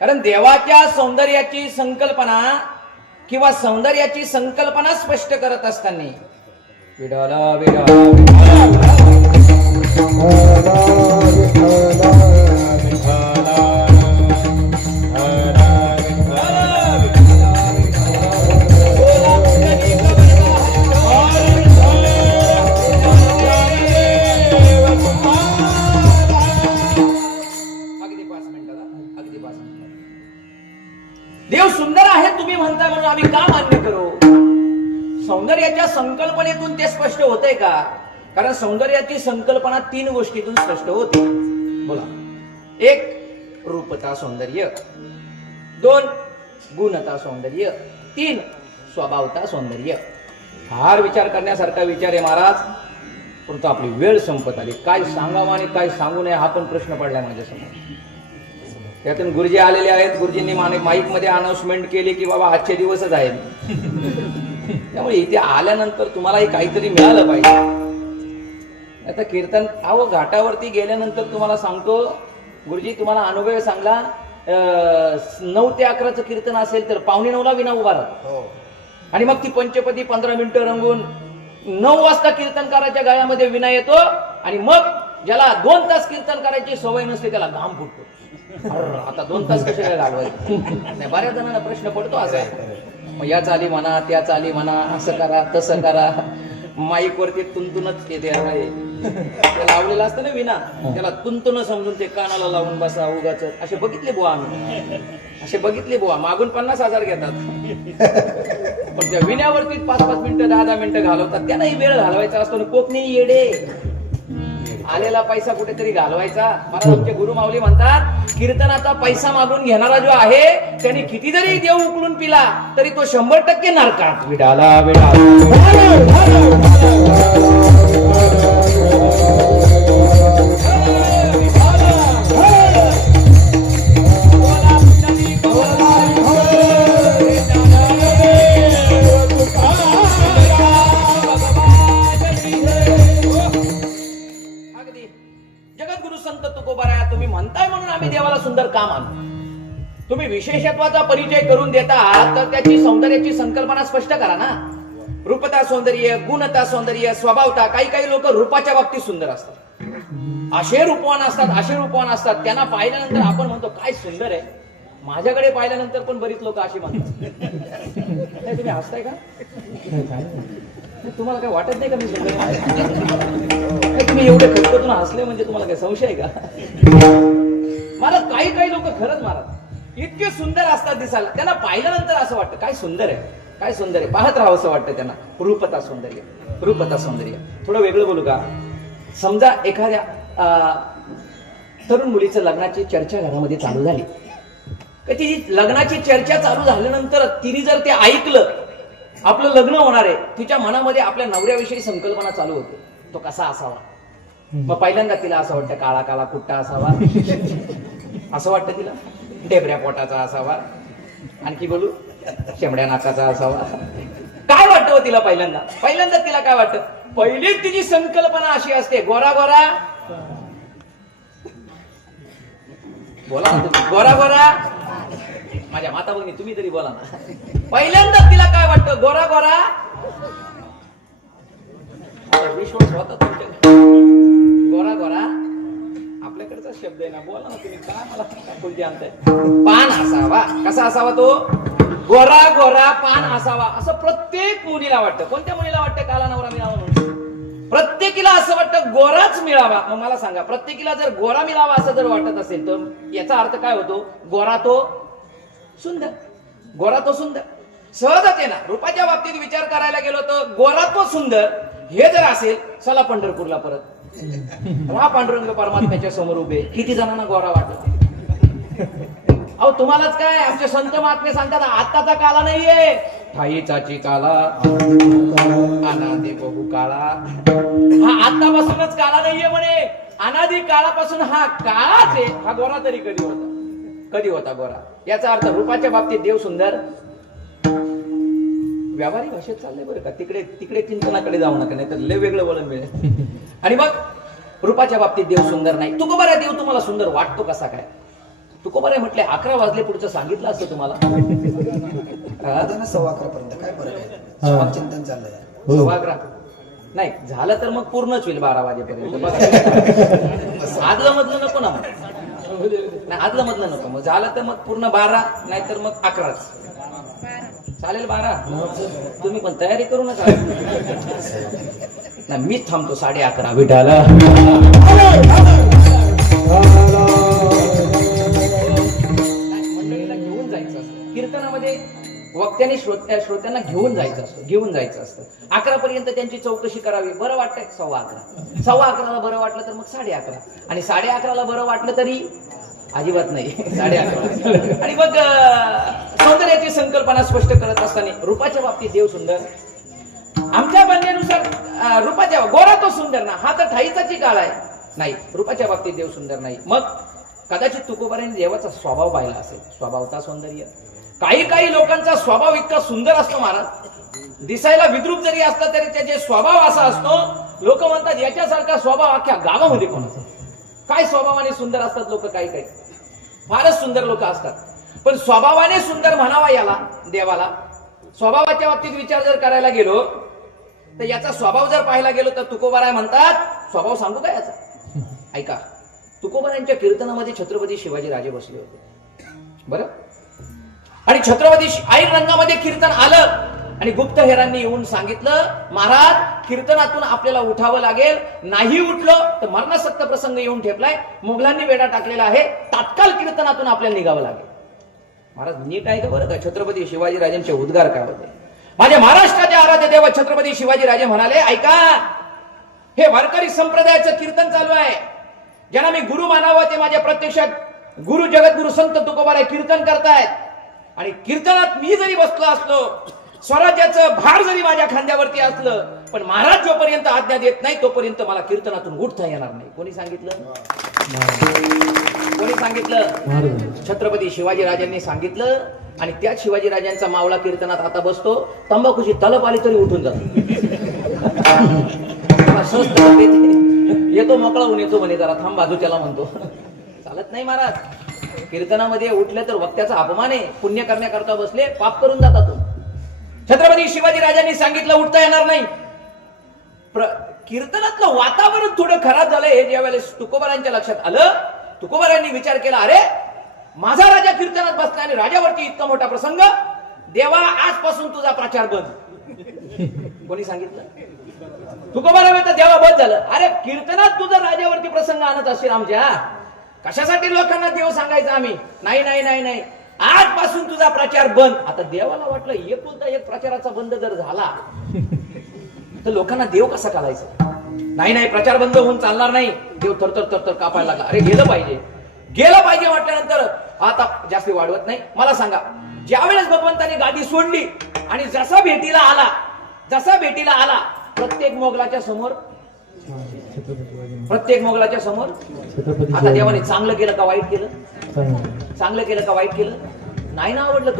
कारण देवाच्या सौंदर्याची संकल्पना किंवा सौंदर्याची संकल्पना स्पष्ट करत असताना देव सुंदर आहे तुम्ही म्हणताय म्हणून आम्ही का मान्य करू? सौंदर्याच्या संकल्पनेतून ते स्पष्ट होतंय का? कारण सौंदर्याची संकल्पना 3 गोष्टीतून स्पष्ट होते. बोला. 1 रूपता सौंदर्य, 2 गुणता सौंदर्य, 3 स्वभावता सौंदर्य. फार विचार करण्यासारखा विचार आहे महाराज. परंतु आपली वेळ संपत आली. काय सांगावं आणि काय सांगू नये हा पण प्रश्न पडलाय माझ्यासमोर. त्यातून गुरुजी आलेले आहेत. गुरुजींनी माईक मध्ये अनाउन्समेंट केली की बाबा आजचे दिवसच आहेत. त्यामुळे इथे आल्यानंतर तुम्हालाही काहीतरी मिळालं पाहिजे. आता कीर्तन घाटावरती गेल्यानंतर तुम्हाला सांगतो, गुरुजी तुम्हाला अनुभव सांगला, 9 ते 11चं कीर्तन असेल तर 8:45 विना उभा राहतो. आणि मग ती पंचपदी 15 मिनिटं रंगून 9 वाजता कीर्तनकाराच्या गळ्यामध्ये विना येतो. आणि मग ज्याला 2 तास कीर्तन करायची सवय नसते त्याला घाम फुटतो. आता 2 तास कसे लागवायचे? नाही, बऱ्याच जणांना प्रश्न पडतो असा. मग या चाली म्हणा, त्या चाली म्हणा, असं करा तसं करा. माईक वरती तुंतुनच येते. लावलेलं असतं ना विना, त्याला तुंतुन समजून ते कानाला लावून बसा उगाच. असे बघितले बुवा आम्ही, असे बघितले बुवा. मागून 50,000 घेतात पण त्या विण्यावरती 5-5 मिनिटं 10-10 मिनिटं घालवतात. त्यांनाही वेळ घालवायचा असतो. कोकणी येडे आलेला पैसा कुठेतरी घालवायचा. मला आमचे गुरु माऊली म्हणतात, कीर्तनाचा पैसा मागून घेणारा जो आहे त्याने किती जरी देव उकळून पिला तरी तो 100% नरकात. विडाला जगद्गुरु संत तुकोबाराया, तुम्ही म्हणताय म्हणून आम्ही देवाला सुंदर काम आणू. तुम्ही विशेषत्वाचा परिचय करून देता तर त्याची सौंदर्याची संकल्पना स्पष्ट करा ना. रूपता सौंदर्य, गुणता सौंदर्य, स्वभावता. काही काही लोक रूपाच्या बाबतीत सुंदर असतात, असे रूपवान असतात, त्यांना पाहिल्यानंतर आपण म्हणतो काय सुंदर आहे. माझ्याकडे पाहिल्यानंतर पण बरीच लोक अशी म्हणतात. तुम्ही हसताय का? तुम्हाला काय वाटत नाही का मी सुंदर आहे? तुम्ही एवढे खटकतून हसले म्हणजे तुम्हाला काय संशय आहे का? मला काही काही लोक खरंच मारत, इतके सुंदर असतात दिसायला, त्यांना पाहिल्यानंतर असं वाटतं काय सुंदर आहे, काय सुंदर आहे, पाहत राहावं असं वाटतं त्यांना. रूपता सौंदर्य. थोडं वेगळं बोलू का? समजा एखाद्या तरुण मुलीचं लग्नाची चर्चा घरामध्ये चालू झाली. ती लग्नाची चर्चा चालू झाल्यानंतर तिने जर ते ऐकलं आपलं लग्न होणार आहे, तिच्या मनामध्ये आपल्या नवऱ्याविषयी संकल्पना चालू होते, तो कसा असावा. मग पहिल्यांदा तिला असं वाटतं काळा काळा कुट्टा असावा, असं वाटतं तिला. ढेबऱ्या पोटाचा असावा, आणखी बोलू शेंबड्या नाकाचा असावा. काय वाटतं हो तिला पहिल्यांदा तिला काय वाटतं? पहिली तिची संकल्पना अशी असते, गोरा गोरा. बोला ना तुम्ही, गोरा गोरा. माझ्या माता भगिनी तुम्ही तरी बोला ना. पहिल्यांदा तिला काय वाटतं? गोरा गोरा. विश्वास होता तुमच्या? गोरा गोरा आपल्याकडचा शब्द आहे ना, बोला ना तुम्ही. काय मला कोणती आणताय? पान असावा. कसा असावा तो? गोरा गोरा पान असावा, असं प्रत्येक मुलीला वाटतं. कोणत्या मुलीला वाटतं काला नवरा मिळावा म्हणून? प्रत्येकीला असं वाटतं गोराच मिळावा. मग मला सांगा, प्रत्येकीला जर गोरा मिळावा असं जर वाटत असेल तर याचा अर्थ काय होतो? गोरा तो सुंदर. सहजच आहे ना. रूपाच्या बाबतीत विचार करायला गेलो तर गोरा तो सुंदर हे जर असेल, चला पंढरपूरला परत राहा पांडुरंग परमात्म्याच्या समोर उभे. किती जणांना गोरा वाटला? अहो तुम्हालाच काय, आमचे संत महात्मे सांगतात आताचा काला नाहीये, ठाई चाची काला, अनादी बहु काळा. हा आतापासूनच काळा नाहीये म्हणे, अनादी काळापासून हा काळाच आहे. हा गोरा तरी कधी होता गोरा. याचा अर्थ रूपाच्या बाबतीत देव सुंदर. व्यावहारिक भाषेत चाललंय बरं का. तिकडे चिंतनाकडे जाऊ नका, नाही तर लय वेगळं वळण मिळेल. आणि मग रूपाच्या बाबतीत देव सुंदर नाही. तुकोबारा देव तुम्हाला सुंदर वाटतो कसा काय? तुकोबारा म्हटले 11 वाजले पुढचं सांगितलं असतं तुम्हाला. 11:15 पर्यंत काय फरक आहे? चिंतन चाललंय. 11:15 नाही झालं तर मग पूर्णच होईल 12 वाजेपर्यंत. आदलं मधलं नको ना. नाही आदलं मधलं नको. मग झालं तर मग पूर्ण 12, नाहीतर मग 11च चालेल. 12 तुम्ही पण तयारी करू नका. नाही मीच थांबतो 11:30 विठाला. मंडळीला घेऊन जायचं असतं कीर्तनामध्ये. वक्त्याने श्रोत्यांना घेऊन जायचं असतं. 11 पर्यंत त्यांची चौकशी करावी. बरं वाटतंय 11:15. 11:15ला बरं वाटलं तर मग 11:30. आणि 11:30ला बरं वाटलं तरी अजिबात नाही 11:30. आणि मग सौंदर्याची संकल्पना स्पष्ट करत असताना रूपाच्या बाबतीत देव सुंदर. आमच्या म्हणण्यानुसार रूपाच्या गोरा तो सुंदर ना, हा तर ठाईचाची काळ आहे. नाही, रूपाच्या बाबतीत देव सुंदर नाही. मग कदाचित तुकोबाराने देवाचा स्वभाव पाहिला असेल. स्वभावता सौंदर्य. काही लोकांचा स्वभाव इतका सुंदर असतो महाराज, दिसायला विद्रूप जरी असला तरी त्याचे स्वभाव असा असतो, लोक म्हणतात याच्यासारखा स्वभाव अख्ख्या गावामध्ये कोणाचा. काय स्वभावाने सुंदर असतात लोक. काही फारच सुंदर लोक असतात. पण स्वभावाने सुंदर म्हणावा याला देवाला. स्वभावाच्या बाबतीत विचार जर करायला गेलो तर याचा स्वभाव जर पाहायला गेलो तर तुकोबाराय म्हणतात, स्वभाव सांगू का याचा? ऐका, तुकोबारायांच्या कीर्तनामध्ये छत्रपती शिवाजी राजे बसले होते बरं. आणि छत्रपती ऐन रंगामध्ये कीर्तन आलं आणि गुप्तहेरांनी येऊन सांगितलं, महाराज कीर्तनातून आपल्याला उठावं लागेल, नाही उठलो तर मरणासक्त प्रसंग येऊन ठेपलाय, मुघलांनी वेढा टाकलेला आहे, तात्काळ कीर्तनातून आपल्याला निघावं लागेल. महाराज नीट आहे का बरं का छत्रपती शिवाजी राजांचे उद्गार काय होते? माझ्या महाराष्ट्राचे आराध्य देव छत्रपती शिवाजी राजे म्हणाले, ऐका हे वारकरी संप्रदायाचं कीर्तन चालू आहे. ज्यांना मी गुरु मानावं ते माझ्या प्रत्यक्षात गुरु जगद्गुरु संत तुकोबाराय कीर्तन करतायत. आणि कीर्तनात मी जरी बसलो असलो, स्वराज्याचं भार जरी माझ्या खांद्यावरती असलं, पण महाराज जोपर्यंत आज्ञा देत नाही तोपर्यंत मला कीर्तनातून उठता येणार नाही. कोणी सांगितलं? कोणी सांगितलं? छत्रपती शिवाजी राजांनी सांगितलं. आणि त्या शिवाजी राजांचा मावळा कीर्तनात आता बसतो, तंबाखूची तलप आली तरी उठून जातो. येतो मोकळा होऊन येतो म्हणे, जरा थांब बाजू त्याला म्हणतो. चालत नाही महाराज. कीर्तनामध्ये उठले तर वक्त्याचा अपमान आहे. पुण्य करण्याकरता बसले, पाप करून जातात. छत्रपती शिवाजी राजांनी सांगितलं उठता येणार नाही. कीर्तनातलं वातावरण थोडं खराब झालंय हे ज्या वेळेस तुकोबारांच्या लक्षात आलं, तुकोबारांनी विचार केला, अरे माझा राजा कीर्तनात बसला आणि राजावरती इतका मोठा प्रसंग, देवा आजपासून तुझा प्रचार बंद. कोणी सांगितलं? तुकोबारा म्हणतात देवा बंद झालं. अरे कीर्तनात तुझा राजावरती प्रसंग आणत असेल आमच्या, कशासाठी लोकांना देव सांगायचं आम्ही? नाही नाही नाही नाही, आजपासून तुझा प्रचार बंद. आता देवाला वाटलं एकुलता एक प्रचाराचा बंद जर झाला तर लोकांना देव कसा काढायचा? नाही नाही, प्रचार बंद होऊन चालणार नाही. देव थरथर थरथर कापायला लागला. अरे गेलं पाहिजे म्हटल्यानंतर आता जास्ती वाढवत नाही. मला सांगा, ज्यावेळेस भगवंताने गादी सोडली आणि जसा भेटीला आला प्रत्येक मोगलाच्या समोर आता देवाने चांगलं केलं का वाईट केलं? चांगलं केलं का वाईट केलं? नाही ना आवडलं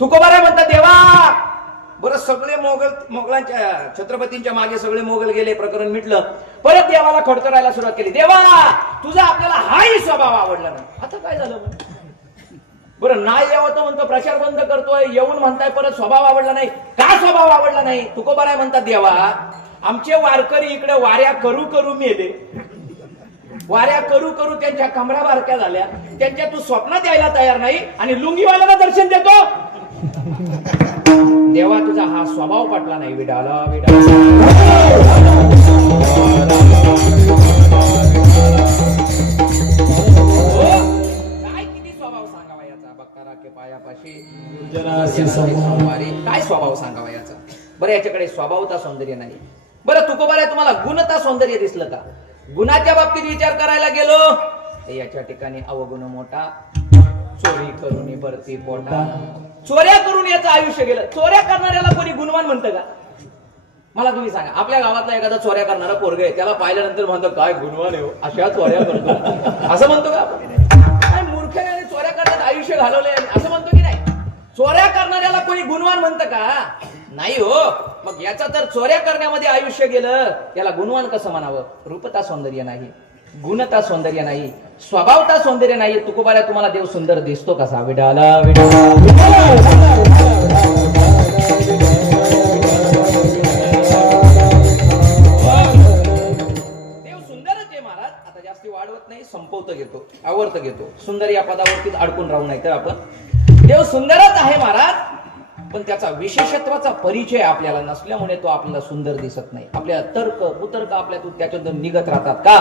तुकोबाराय म्हणतात देवा बरं सगळे मोगलांच्या छत्रपतींच्या मागे सगळे मोगल गेले, प्रकरण मिटलं. परत देवाला खडतरायला सुरुवात केली. देवा तुझा आपल्याला हाही स्वभाव आवडला नाही. आता काय झालं? बरं नाही यावं तर म्हणतो प्रचार बंद करतोय, येऊन म्हणताय परत स्वभाव आवडला नाही. का स्वभाव आवडला नाही? तुकोबाराय म्हणतात देवा आमचे वारकरी इकडे वाऱ्या करू करू मेले, वाऱ्या करू करू त्यांच्या कमरा बारक्या झाल्या, त्यांच्या तू स्वप्नात यायला तयार नाही आणि लुंगीवाल्याला दर्शन देतो. देवा तुझा हा स्वभाव पटला नाही. विडाला काय किती स्वभाव सांगावा याचा? बक्तारा के पायापाशी काय स्वभाव सांगावा याचा? बरं याच्याकडे स्वभावता सौंदर्य नाही. बरं तुकोबाराय तुम्हाला गुणता सौंदर्य दिसलं का? गुणाच्या बाबतीत विचार करायला गेलो तर याच्या ठिकाणी अवगुण मोठा, चोरी करून भरती पोटा, चोऱ्या करून याचं आयुष्य गेलं. चोऱ्या करणाऱ्याला कोणी गुणवान म्हणतं का? मला तुम्ही सांगा. आपल्या गावातला एखादा चोऱ्या करणारा पोरग आहे, त्याला पाहिल्यानंतर म्हणतो काय गुणवान आहे, अशा चोऱ्या करतो असं म्हणतो का? काय मूर्ख आहे, चोऱ्या करण्यात आयुष्य घालवलंय असं म्हणतो की नाही? चोऱ्या करणाऱ्याला कोणी गुणवान म्हणतं का? नाही हो. मग याचा तर चोऱ्या करण्यामध्ये आयुष्य गेलं, याला गुणवान कसं म्हणावं? रूपता सौंदर्य नाही, गुणता सौंदर्य नाही, स्वभावता सौंदर्य नाही. तुकोबाराय तुम्हाला देव सुंदर दिसतो कसा? विडाला देव सुंदरच आहे महाराज. आता जास्ती वाढवत नाही, संपवत घेतो, आवर्त घेतो. सुंदर या पदावरतीच अडकून राहू नाही तर आपण देव सुंदरच आहे महाराज, पण त्याचा विशेषत्वाचा परिचय आपल्याला नसल्यामुळे तो आपल्याला सुंदर दिसत नाही. आपल्या तर्क कुतर्क आपल्यातून त्याच्यातून निघत राहतात का?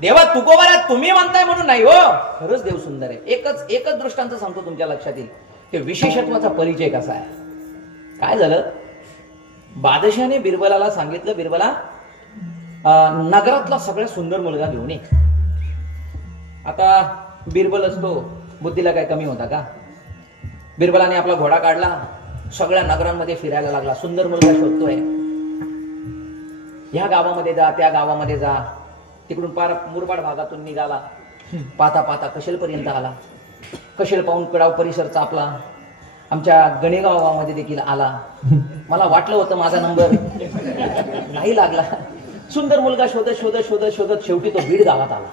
देवा तुकोबाराय तुम्ही म्हणताय म्हणून नाही हो, खरंच देव सुंदर आहे. एकच दृष्टांत सांगतो तुमच्या लक्षात येईल. ते विशेषत्वाचा परिचय कसा आहे? काय झालं? बादशाने बिरबलाला सांगितलं, बिरबला नगरातला सगळ्यात सुंदर मुलगा घेऊन ये. आता बिरबल असतो, बुद्धीला काय कमी होता का? बिरबलाने आपला घोडा काढला, सगळ्या नगरांमध्ये फिरायला लागला, सुंदर मुलगा शोधतोय. ह्या गावामध्ये जा, त्या गावामध्ये जा, तिकडून पार मुरबाड भागातून निघाला, पाता पाता कशेलपर्यंत आला. कशेल पाहून कडाव परिसर चापला, आमच्या गणेगाव गावामध्ये देखील आला. मला वाटलं होतं माझा नंबर नाही लागला. सुंदर मुलगा शोधत शोधत शोधत शोधत शेवटी तो बीड गावात आला.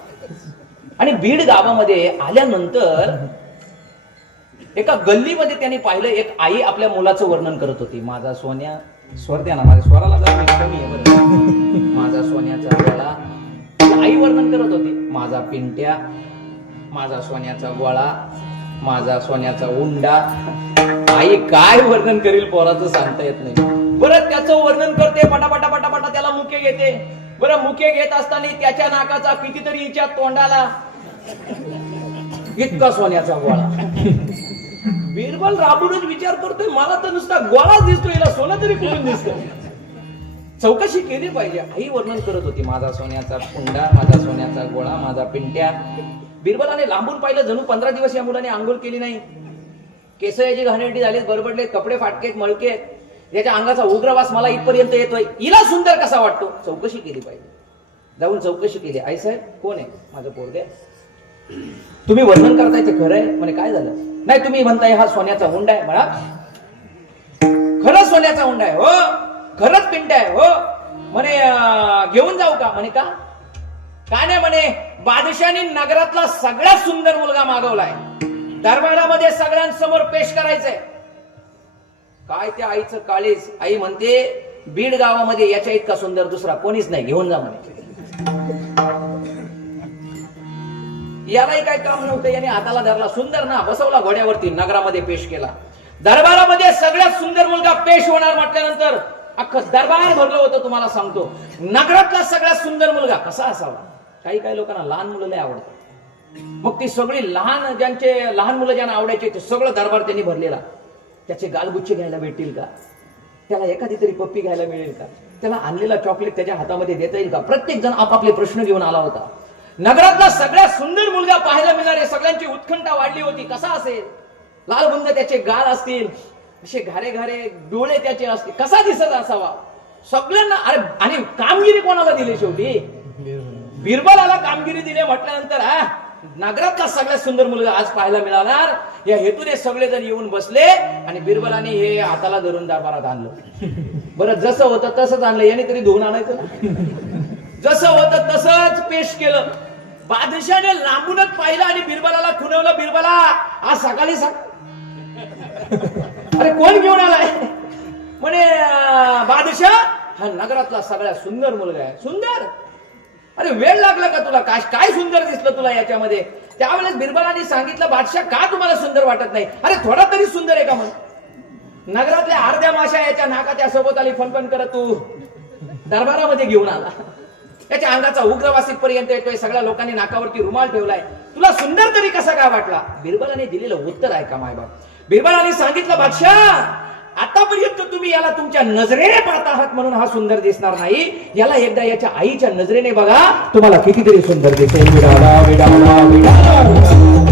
आणि बीड गावामध्ये आल्यानंतर एका गल्लीमध्ये त्याने पाहिलं, एक आई आपल्या मुलाचं वर्णन करत होती. माझा सोन्या, स्वर द्या ना, माझ्या स्वराला जरा कमी आहे बरं. माझा सोन्याचा गोळा, आई वर्णन करत होती. माझा पिंट्या, माझा सोन्याचा गोळा, माझा सोन्याचा उंडा. आई काय वर्णन करील पोराचं सांगता येत नाही. बरं त्याचं वर्णन करते, पटापटा पटापटा त्याला मुके घेते. बरं मुके घेत असताना त्याच्या नाकाचा कितीतरी हिच्या तोंडाला इतका सोन्याचा गोळा. बिरबल राबूनच विचार करतोय, मला तर नुसता गोळाच दिसतो, हिला सोनं तरी कुठून दिसतं? चौकशी केली पाहिजे. आई वर्णन करत होती, माझा सोन्याचा पुंडा, माझा सोन्याचा गोळा, माझा पिंट्या. बिरबलाने लांबून पाहिलं, जणू 15 दिवस या मुलाने आंघोळ केली नाही. केस याची घाणेरडी झालीत, बरबडलेत, कपडे फाटकेत, मळकेत, याच्या अंगाचा उग्रवास मला इथपर्यंत येतोय. हिला सुंदर कसा वाटतो? चौकशी केली पाहिजे. जाऊन चौकशी केली. आई साहेब कोण आहे? माझं पोरगं. तुम्ही वर्णन करताय ते खरं आहे? म्हणे काय झालं? नाही, तुम्ही म्हणताय हा सोन्याचा हुंडा आहे. म्हणा खरंच सोन्याचा हुंडा आहे? हो. खरंच पिंट आहे? हो. म्हणे घेऊन जाऊ का? म्हणे का? काय नाही म्हणे, बादशाहाने नगरातला सगळ्यात सुंदर मुलगा मागवलाय, दरबारामध्ये सगळ्यांसमोर पेश करायचंय. काय त्या आईचं काळीज. आई म्हणते बीड गावामध्ये याच्या इतका सुंदर दुसरा कोणीच नाही, घेऊन जा म्हणे. यालाही काय काम नव्हतं, याने हाताला धरला, सुंदर ना, बसवला घोड्यावरती, नगरामध्ये पेश केला. दरबारामध्ये सगळ्यात सुंदर मुलगा पेश होणार म्हटल्यानंतर अख्खं दरबार भरलं होतं. तुम्हाला सांगतो, नगरातला सगळ्यात सुंदर मुलगा कसा असावा? काही काही लोकांना लहान मुलं लय आवडतात. मग ती सगळी लहान मुलं ज्यांना आवडायचे ते सगळं दरबार त्यांनी भरलेला. त्याचे गालगुच्छे घ्यायला भेटतील का? त्याला एखादी तरी पप्पी घ्यायला मिळेल का? त्याला आणलेला चॉकलेट त्याच्या हातामध्ये देता येईल का? प्रत्येक जण आपापले प्रश्न घेऊन आला होता. नगरातला सगळ्यात सुंदर मुलगा पाहायला मिळणारे सगळ्यांची उत्कंठा वाढली होती. कसा असेल? लालबुंद त्याचे गाल असतील, असे घारे घारे डोळे त्याचे असतील, कसा दिसत असावा? सगळ्यांना. अरे आणि कामगिरी कोणाला दिली शेवटी? बिरबलाला कामगिरी दिली म्हटल्यानंतर नगरातला सगळ्यात सुंदर मुलगा आज पाहायला मिळाणार या हेतूने सगळेजण येऊन बसले आणि बिरबलाने हे हाताला धरून दरबारात आणलं. बरं, जसं होतं तसंच आणलं. याने तरी धुवून आणायचं ना. जसं होतं तसंच पेश केलं. बादशाने लांबूनच पाहिलं आणि बिरबलाला खुणवलं. बिरबला आज सकाळी अरे कोण घेऊन आलाय? म्हणे बादशाह हा नगरातला सगळ्यात सुंदर मुलगा आहे. सुंदर? अरे वेळ लागला का तुला? काय सुंदर दिसलं तुला याच्यामध्ये? त्यावेळेस बिरबलाने सांगितलं, बादशाह का तुम्हाला सुंदर वाटत नाही? अरे थोडा तरी सुंदर आहे का? म्हण नगरातल्या अर्ध्या माशा याच्या नाकाच्या सोबत आली फनफन करत तू दरबारामध्ये घेऊन आला. याच्या अंगाचा उग्रवासिक पर्यंत येतोय, सगळ्या लोकांनी नाकावरती रुमाल ठेवलाय, तुला सुंदर तरी कसा काय वाटला? बिरबलाने दिलेलं उत्तर आहे का मायबाप? बिरबलाने सांगितलं, बादशाह आतापर्यंत तुम्ही याला तुमच्या नजरेने पाहत आहात म्हणून हा सुंदर दिसणार नाही, याला एकदा याच्या आईच्या नजरेने बघा, तुम्हाला कितीतरी सुंदर दिसेल. विडाला विडाला विडाला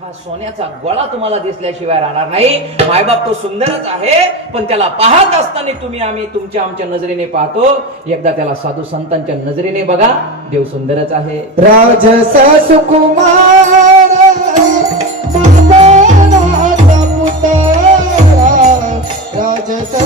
हा सोन्याचा गोळा तुम्हाला दिसल्याशिवाय राहणार नाही. मायबाप तो सुंदरच आहे, पण त्याला पाहत असताना आम्ही आमच्या नजरेने पाहतो. एकदा त्याला साधू संतांच्या नजरेने बघा, देव सुंदरच आहे. राजसा सुकुमार राजसा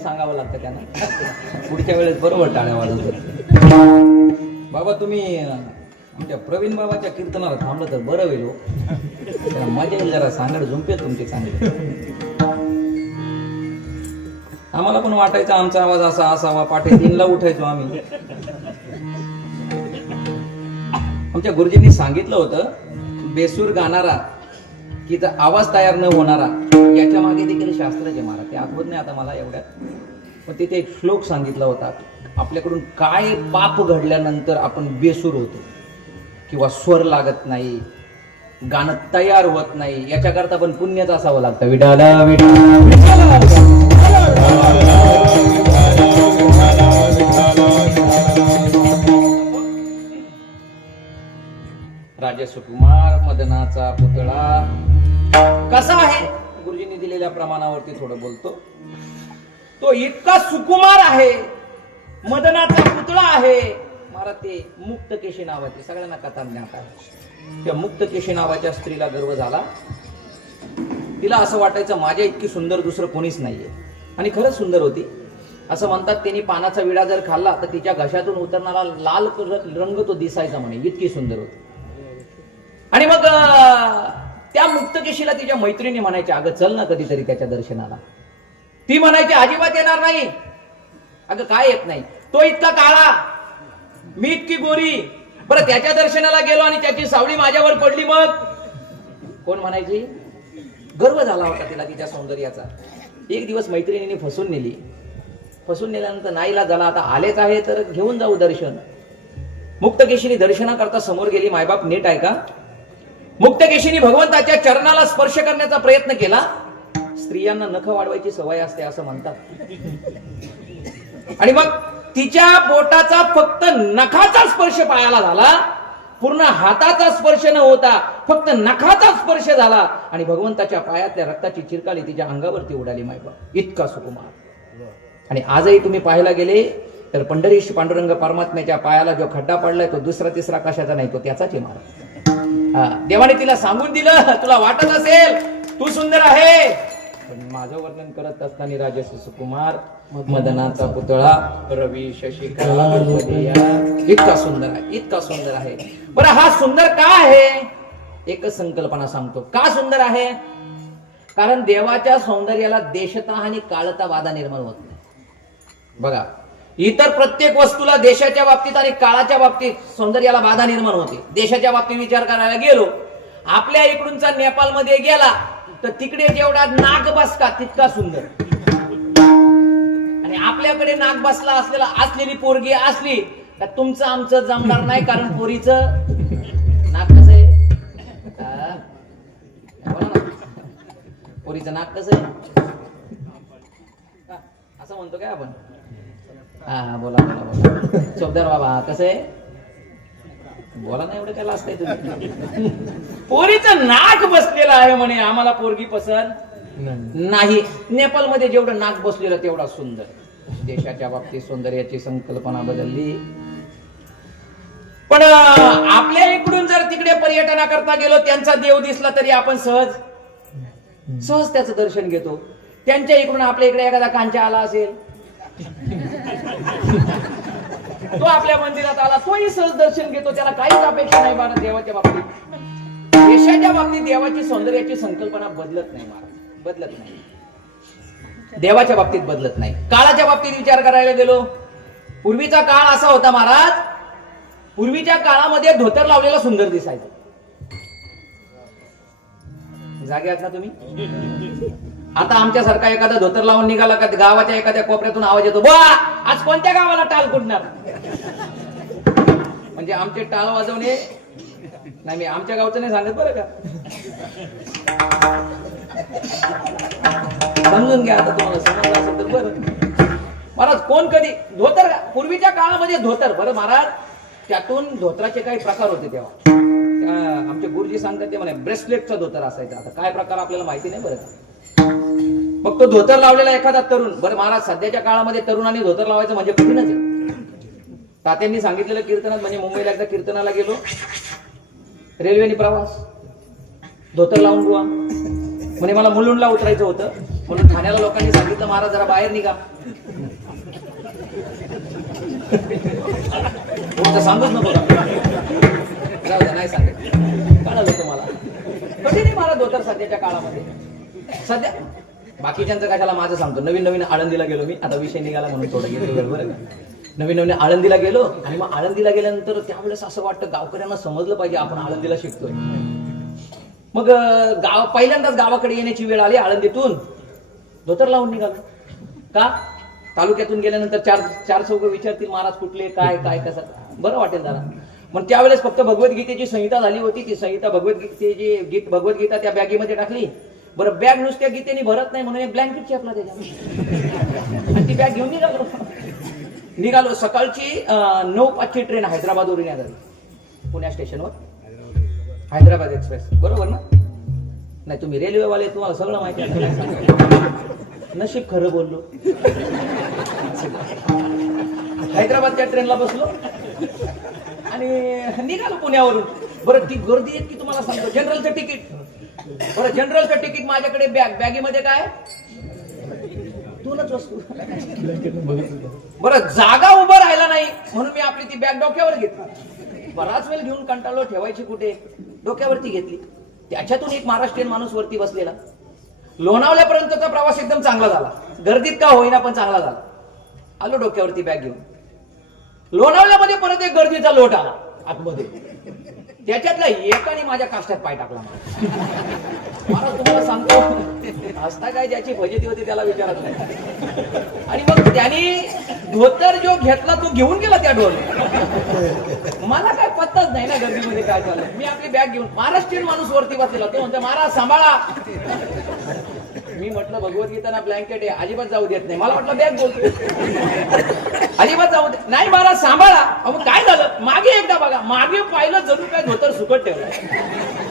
सांगावं लागतं त्यांना. पुढच्या वेळेस बरोबर टाळ्या वाजवतात. बाबा तुम्ही आमच्या प्रवीण बाबाच्या कीर्तनाला थांबलं तर बरं होईल हो. त्याला मजा येईल, जरा सांगड झुंपेल तुमचे चांगले. आम्हाला पण वाटायचं आमचा आवाज असा असावा, पाठे 3ला उठायचो आम्ही. आमच्या गुरुजींनी सांगितलं होतं, बेसूर गाणारा की आवाज तयार न होणारा, याच्या मागे देखील शास्त्राचे महाराज, ते आठवत नाही आता मला एवढ्यात, पण तिथे एक श्लोक सांगितला होता. आपल्याकडून काय पाप घडल्यानंतर आपण बेसूर होतो किंवा स्वर लागत नाही, गाणं तयार होत नाही, याच्याकरता पण पुण्यच असावं लागतं. विडाला राजा सुकुमार मदनाचा पुतळा कसा आहे, गुरुजींनी दिलेल्या प्रमाणावरती थोडं बोलतो. तो इतका सुकुमार आहे, मदनाचा पुतळा आहे. महाराज ते मुक्तकेशी नावाची, सगळ्यांना कथा ज्ञात आहे. त्या मुक्तकेशी नावाच्या स्त्रीला गर्व झाला. तिला असं वाटायचं माझ्या इतकी सुंदर दुसरं कोणीच नाहीये, आणि खरंच सुंदर होती. असं म्हणतात त्यांनी पानाचा विडा जर खाल्ला तर तिच्या घशातून उतरणारा लाल रंग तो दिसायचा म्हणे, इतकी सुंदर होती. आणि मग त्या मुक्तकेशीला तिच्या मैत्रिणी म्हणायच्या, अगं चल ना कधीतरी त्याच्या दर्शनाला. ती म्हणायची अजिबात येणार नाही. अगं काय येत नाही, तो इतका काळा, मी इतकी गोरी, बरं त्याच्या दर्शनाला गेलो आणि त्याची सावली माझ्यावर पडली मग. कोण म्हणायची? गर्व झाला होता तिला तिच्या सौंदर्याचा. एक दिवस मैत्रिणीने फसून नेली. फसून नेल्यानंतर नाईला झाला, आता आलेच आहे तर घेऊन जाऊ दर्शन. मुक्तकेशीने दर्शनाकरता समोर गेली. मायबाप नीट आहे का? मुक्तकेशीने भगवंताच्या चरणाला स्पर्श करण्याचा प्रयत्न केला. स्त्रियांना नख वाढवायची सवय असते असं म्हणतात. आणि मग तिच्या बोटाचा फक्त नखाचा स्पर्श पायाला झाला. पूर्ण हाताचा स्पर्श न होता फक्त नखाचा स्पर्श झाला आणि भगवंताच्या पायातल्या रक्ताची चिरकाली तिच्या अंगावरती उडाली. मायबाप इतका सुकुमार. आणि आजही तुम्ही पाहायला गेले तर पंढरीश पांडुरंग परमात्म्याच्या पायाला जो खड्डा पडलाय तो दुसरा तिसरा कशाचा नाही, तो त्याचाच आहे महाराज. देवाने तिला सांगून दिलं, तुला वाटत असेल तू सुंदर आहे, पण माझं वर्णन करत असताना राजा सुकुमार मदनाचा पुतळा रवी शशिकला इतका सुंदर आहे, इतका सुंदर आहे. बरं हा सुंदर का आहे? एकच संकल्पना सांगतो, का सुंदर आहे? कारण देवाच्या सौंदर्याला देशता आणि काळता बाधा निर्माण होत नाही. बघा, इतर प्रत्येक वस्तूला देशाच्या बाबतीत आणि काळाच्या बाबतीत सौंदर्याला बाधा निर्माण होते. देशाच्या बाबतीत विचार करायला गेलो, आपल्या इकडूनचा नेपाळमध्ये गेला तर तिकडे जेवढा नाग बसका तितका सुंदर, आणि आपल्याकडे नाग बसला असलेली पोरगी असली तर तुमचं आमचं जमणार नाही, कारण पोरीचं नाक कसं आहे? पोरीचं नाक कसं आहे? असं म्हणतो काय आपण? हा बोला बोला बोला चौदार बाबा, कसं आहे? बोला ना, एवढं काय लाजताय तुम्ही? पोरीचं नाक बसलेलं आहे म्हणे, आम्हाला पोरगी पसंत नाही. नेपाळमध्ये जेवढं नाक बसलेलं तेवढा सुंदर. देशाच्या बाबतीत सौंदर्याची संकल्पना बदलली. पण आपल्या इकडून जर तिकडे पर्यटनाकरता गेलो, त्यांचा देव दिसला तरी आपण सहज त्याचं दर्शन घेतो. त्यांच्या इकडून आपल्या इकडे एखादा कांचा आला असेल, तो आपल्या मंदिरात आला, तोही सहज दर्शन घेतो. त्याला काहीच अपेक्षा नाही महाराज देवाच्या बाबतीत. देशाच्या बाबतीत देवाची सौंदर्याची संकल्पना बदलत नाही महाराज, बदलत नाही. देवाच्या बाबतीत बदलत नाही. काळाच्या बाबतीत विचार करायला गेलो, पूर्वीचा काळ असा होता महाराज, पूर्वीच्या काळामध्ये धोतर लावलेला सुंदर दिसायचं. जागे आहात ना तुम्ही? आता आमच्यासारखा एखादा धोतर लावून निघाला का गावाच्या एखाद्या कोपऱ्यातून आवाज येतो, बा आज कोणत्या गावाला टाळ कुठणार? म्हणजे आमचे टाळ वाजवणे नाही, मी आमच्या गावचं नाही सांगत बरं का, समजून घ्या. आता तुम्हाला समजलं असेल तर बरं. महाराज कोण कधी धोतर, पूर्वीच्या काळामध्ये धोतर, बरं महाराज त्यातून धोतराचे काही प्रकार होते. तेव्हा आमचे गुरुजी सांगतात ते म्हणे ब्रेसलेटचा धोतर असायचा. आता काय प्रकार आपल्याला माहिती नाही बरं का. मग तो धोतर लावलेला एखादा तरुण, बरं महाराज सध्याच्या काळामध्ये तरुणांनी धोतर लावायचं म्हणजे कठीणच आहे. तात्यांनी सांगितलेलं कीर्तनात, म्हणजे मुंबईला एकदा कीर्तनाला गेलो, रेल्वेने प्रवास, धोतर लावून बुवा म्हणे मला मुलुंडला उतरायचं होतं, म्हणून ठाण्याला लोकांनी सांगितलं महाराज जरा बाहेर निघा. पुढचं सांगूच नको का? जाऊ द्या, नाही सांगत. कळलं तुम्हाला कधी नाही मला धोतर सध्याच्या काळामध्ये. सध्या बाकीच्यांचं कशाला, माझं सांगतो. नवीन नवीन आळंदीला गेलो मी, आता विषय निघाला म्हणून थोडं घेतो बरोबर का. नवीन नवीन आळंदीला गेलो आणि मग आळंदीला गेल्यानंतर त्यावेळेस असं वाटतं गावकऱ्यांना समजलं पाहिजे आपण आळंदीला शिकतोय. मग पहिल्यांदाच गावाकडे येण्याची वेळ आली. आळंदीतून धोतर लावून निघालो. का? तालुक्यातून गेल्यानंतर चार चौघ विचारतील महाराज कुठले, काय काय कसं, बरं वाटेल जरा. मग त्यावेळेस फक्त भगवद्गीतेची संहिता झाली होती. ती संहिता भगवद्गीता त्या बॅगेमध्ये टाकली. बरं, बॅग नुसत्या गीतेने भरत नाही म्हणून एक ब्लँकेट चेपला त्याच्यात आणि ती बॅग घेऊन निघालो. सकाळची 9:05 ट्रेन हैदराबादवरून निघाली पुण्या स्टेशनवर. हैदराबाद एक्सप्रेस, बरोबर ना? नाही, तुम्ही रेल्वेवाले, तुम्हाला सगळं माहिती आहे. नशीब खरं बोललो. हैदराबादच्या ट्रेनला बसलो आणि निघालो पुण्यावरून. बरं, ती गर्दी आहेत की तुम्हाला सांगतो. जनरलचं तिकीट, बरं जनरलचं तिकीट माझ्याकडे, बॅगेमध्ये काय 2च वस्तू. बरं, जागा उभं राहिला नाही म्हणून मी आपली ती बॅग डोक्यावर घेतली. बराच वेळ घेऊन कंटाळलो, ठेवायची कुठे, डोक्यावरती घेतली. त्याच्यातून एक महाराष्ट्रीयन माणूस वरती बसलेला. लोणावल्यापर्यंतचा प्रवास एकदम चांगला झाला, गर्दीत का होईना पण चांगला झाला. आलो डोक्यावरती बॅग घेऊन. लोणावल्यामध्ये परत एक गर्दीचा लोट आला आतमध्ये. त्याच्यातला एकाने माझ्या काष्टात पाय टाकला. मला तुम्हाला सांगतो, हसता काय, ज्याची फजिती होती त्याला विचारत नाही. आणि मग त्याने धोतर जो घेतला तो घेऊन गेला त्या डोर. मला काय पत्ताच नाही ना गर्दीमध्ये काय झालं. मी आपली बॅग घेऊन, महाराष्ट्रीयन माणूस वरती बसलेला, तो म्हणतो महाराज सांभाळा. मी म्हटलं भगवद्गीता ना ब्लँकेट आहे, अजिबात जाऊ देत नाही. मला वाटलं बॅग बोलतो, अजिबात जाऊ देत नाही. महाराज सांभाळा. मग काय झालं, मागे एकदा बघा, मागे पाहिलं जरूर काय धोतर सुकट ठेवलं.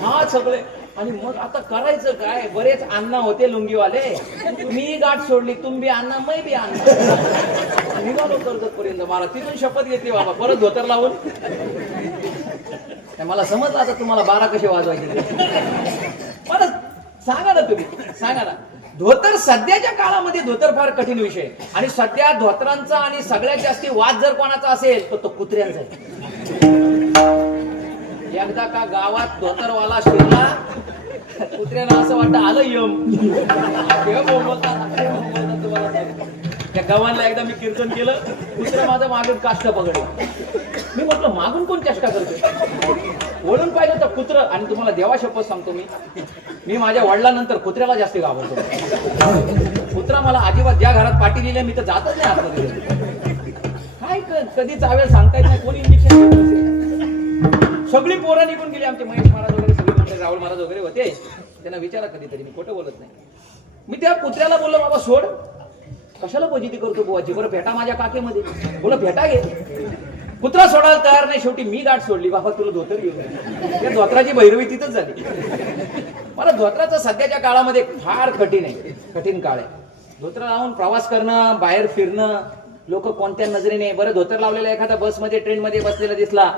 हा सगळे. आणि मग आता करायचं काय, बरेच अण्णा होते लुंगीवाले. मी गाठ सोडली, तुम्ही अण्णा, मै बी अण्णा. निघालो कर्जत पर्यंत. महाराज तिथून शपथ घेतली, बाबा परत धोतर लावून. मला समजलं आता तुम्हाला 12 कसे वाजवायचे. मला सांगा ना, तुम्ही सांगा ना. धोतर सध्याच्या काळामध्ये धोतर फार कठीण विषय. आणि सध्या धोतरांचा आणि सगळ्यात जास्ती वाद जर कोणाचा असेल तर तो कुत्र्यांचा आहे. एकदा का गावात धोतरवाला शिरला, कुत्र्यांना असं वाटतं आलं यम. त्या गावांना एकदा मी कीर्तन केलं, कुत्रा माझं मागून काष्ट पकडलं. मी म्हटलं मागून कोण चेष्टा करतो. वळून पाहिलं तर कुत्र. आणि तुम्हाला देवा शपथ सांगतो, मी माझ्या वडिलांनंतर कुत्र्याला जास्त घाबरतो. कुत्रा मला अजिबात, ज्या घरात पाठी दिल्या मी तर जातच नाही आतमध्ये. काय कधी चावेल सांगता येत नाही. कोणी इंजेक्शन, सगळी पोरं निघून गेली. आमचे महेश महाराज वगैरे सगळे, राहुल महाराज वगैरे होते. त्यांना विचारा कधीतरी, मी खोटं बोलत नाही. मी त्या कुत्र्याला बोललो, बाबा सोड, कशाला फजिती करतो बुवाची, बरं फेटा माझ्या काकेमध्ये, बोला फेटा घे. कुत्रा सोडायला तयार नाही. शेवटी मी गाठ सोडली, बाबा तुला धोतर घेऊन. त्या धोत्राची भैरवी तिथंच झाली. मला धोत्राचं सध्याच्या काळामध्ये फार कठीण आहे, कठीण काळ आहे. धोतर लावून प्रवास करणं, बाहेर फिरणं, लोक कोणत्या नजरेने. बरं, धोतर लावलेला एखादा बसमध्ये, ट्रेनमध्ये बसलेला दिसला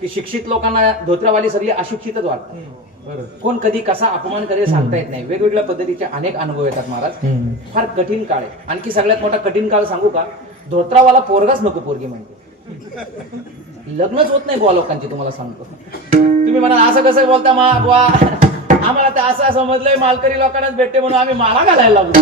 की शिक्षित लोकांना धोत्रवाली सगळी अशिक्षितच वाटतात. कोण कधी कसा अपमान करेल सांगता येत नाही. वेगवेगळ्या पद्धतीचे अनेक अनुभव येतात महाराज. फार कठीण काळ आहे. आणखी सगळ्यात मोठा कठीण काळ सांगू का, धोत्रावाला पोरगाच नको पोरगी म्हणते. लग्नच होत नाही बुवा लोकांची, तुम्हाला सांगतो. तुम्ही म्हणा असं कसं बोलता बुवा, आम्हाला तर असं समजलंय मालकरी लोकांनाच भेटते म्हणून आम्ही माला घालायला लागलो.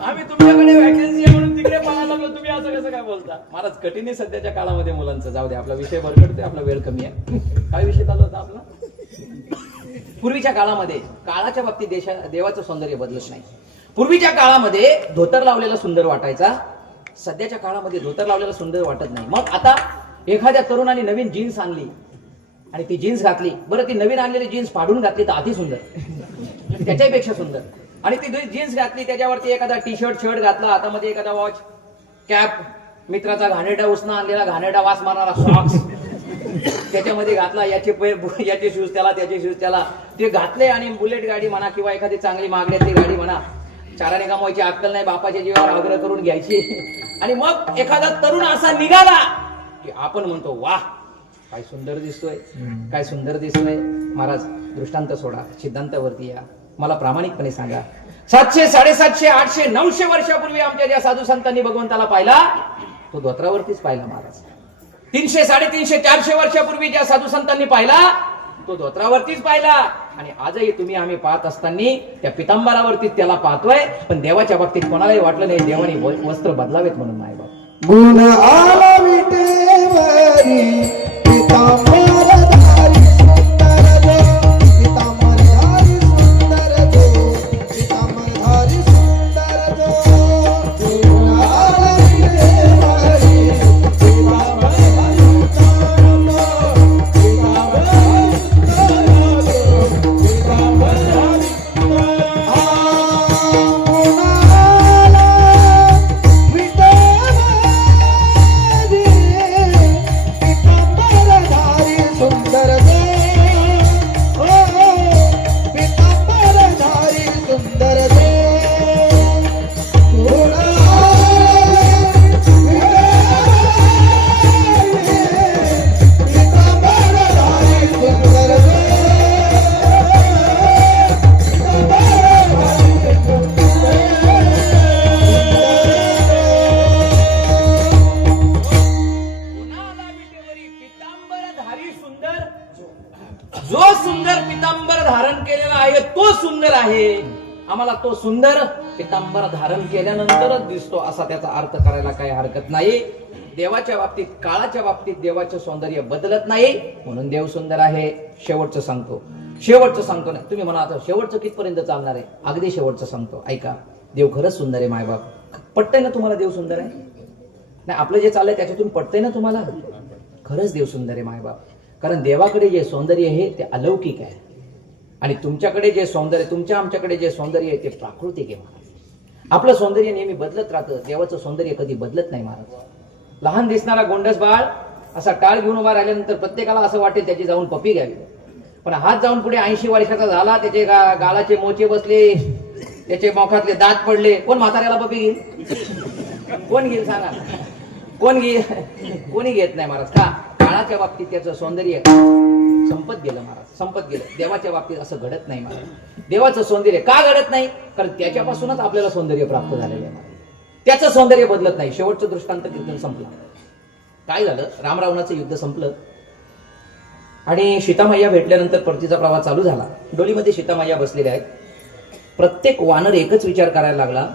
आम्ही तुमच्याकडे व्हॅकन्सी आहे म्हणून तिकडे पाहायला लागलो, तुम्ही असं कसं काय बोलता. महाराज कठीण आहे सध्याच्या काळामध्ये मुलांचं. जाऊ दे, आपला विषय भरकडतोय, आपला वेळ कमी आहे. काय विषय चालू होता आपला. पूर्वीच्या काळामध्ये काळाच्या बाबतीत देवाचं सौंदर्य बदलत नाही. पूर्वीच्या काळामध्ये धोतर लावलेला सुंदर वाटायचा. सध्याच्या काळामध्ये धोतर लावलेला सुंदर वाटत नाही. मग आता एखाद्या तरुणाने नवीन जीन्स आणली आणि ती जीन्स घातली. बरं, ती नवीन आणलेली जीन्स फाडून घातली तर अति सुंदर, त्याच्यापेक्षा सुंदर. आणि ती जीन्स घातली, त्याच्यावरती एखादा टी शर्ट घातला, हातामध्ये एखादा वॉच, कॅप, मित्राचा घाणेरडा उसना आणलेला घाणेरडा वास मारणारा सॉक्स त्याच्यामध्ये घातला. याचे शूज त्याला, त्याचे शूज त्याला, ते घातले. आणि बुलेट गाडी म्हणा किंवा एखादी चांगली मागण्यातली गाडी म्हणा, चाराने कमवायची अक्कल नाही, बापाच्या जीवावर आग्रह करून घ्यायची. आणि मग एखादा तरुण असा निघाला की आपण म्हणतो वाह काय सुंदर दिसतोय, काय सुंदर दिसतोय. महाराज दृष्टांत सोडा, सिद्धांतावरती या. मला प्रामाणिकपणे सांगा, 700, 750, 800, 900 वर्षापूर्वी आमच्या ज्या साधू संतांनी भगवंताला पाहिला तो धोत्रावरतीच पाहिला महाराज. 300, 350, 400 वर्षापूर्वी ज्या साधू संतांनी पाहिला तो धोत्रावरतीच पाहिला. आणि आजही तुम्ही आम्ही पाहत असताना त्या पितांबरावरती त्याला पाहतोय. पण देवाच्या बाबतीत कोणालाही वाटलं नाही देवाने वस्त्र बदलावेत म्हणून. नाही बाबा गुण आला विटेवरी पितांबरधारी सुंदर जो, पितांबरधारी सुंदर जो, पितांबरधारी सुंदर जो. गुण आला विटेवरी पितांबरधारी सुंदर जो, पितांबरधारी सुंदर जो, पितांबरधारी सुंदर जो सुंदर पितांबर धारण केलेला आहे तो सुंदर आहे. आम्हाला तो सुंदर पितांबर धारण केल्यानंतरच दिसतो असा त्याचा अर्थ करायला काही हरकत नाही. देवाच्या बाबतीत काळाच्या बाबतीत देवाचं सौंदर्य बदलत नाही म्हणून देव सुंदर आहे. शेवटचं सांगतो नाही. तुम्ही म्हणा आता शेवटचं कितपर्यंत चालणार आहे. अगदी शेवटचं सांगतो ऐका. देव खरंच सुंदर आहे मायबाप. पटतंय ना तुम्हाला देव सुंदर आहे. नाही आपलं जे चाललंय त्याच्यातून पटतंय ना तुम्हाला. खरंच देव सुंदर आहे मायबाप. कारण देवाकडे जे सौंदर्य आहे ते अलौकिक आहे आणि तुमच्याकडे जे सौंदर्य तुमच्या आमच्याकडे जे सौंदर्य आहे ते प्राकृतिक आहे महाराज. आपलं सौंदर्य नेहमी बदलत राहतं. देवाचं सौंदर्य कधी बदलत नाही महाराज. लहान दिसणारा गोंडस बाळ असा टाळ घेऊन उभा राहिल्यानंतर प्रत्येकाला असं वाटेल त्याची जाऊन पप्पी घ्यावी. पण हात जाऊन पुढे 80 वर्षाचा झाला त्याचे गालाचे मोचे बसले त्याचे मोखातले दात पडले कोण म्हाताऱ्याला पप्पी घेईल. कोण घेईल सांगा. कोण घेईल. कोणी घेत नाही महाराज. का काळाच्या बाबतीत त्याचं सौंदर्य संपत गेलं महाराज. संपत गेलं. देवाच्या बाबतीत असं घडत नाही महाराज. देवाचं सौंदर्य का घडत नाही कारण त्याच्यापासूनच आपल्याला सौंदर्य प्राप्त झालेलं आहे. त्याचं सौंदर्य बदलत नाही. शेवटचं दृष्टांत कीर्तन संपलं. काय झालं. रामरावणाचं युद्ध संपलं आणि सीतामय्या भेटल्यानंतर परतीचा प्रवास चालू झाला. डोलीमध्ये सीतामय्या बसलेल्या आहेत. प्रत्येक वानर एकच विचार करायला लागला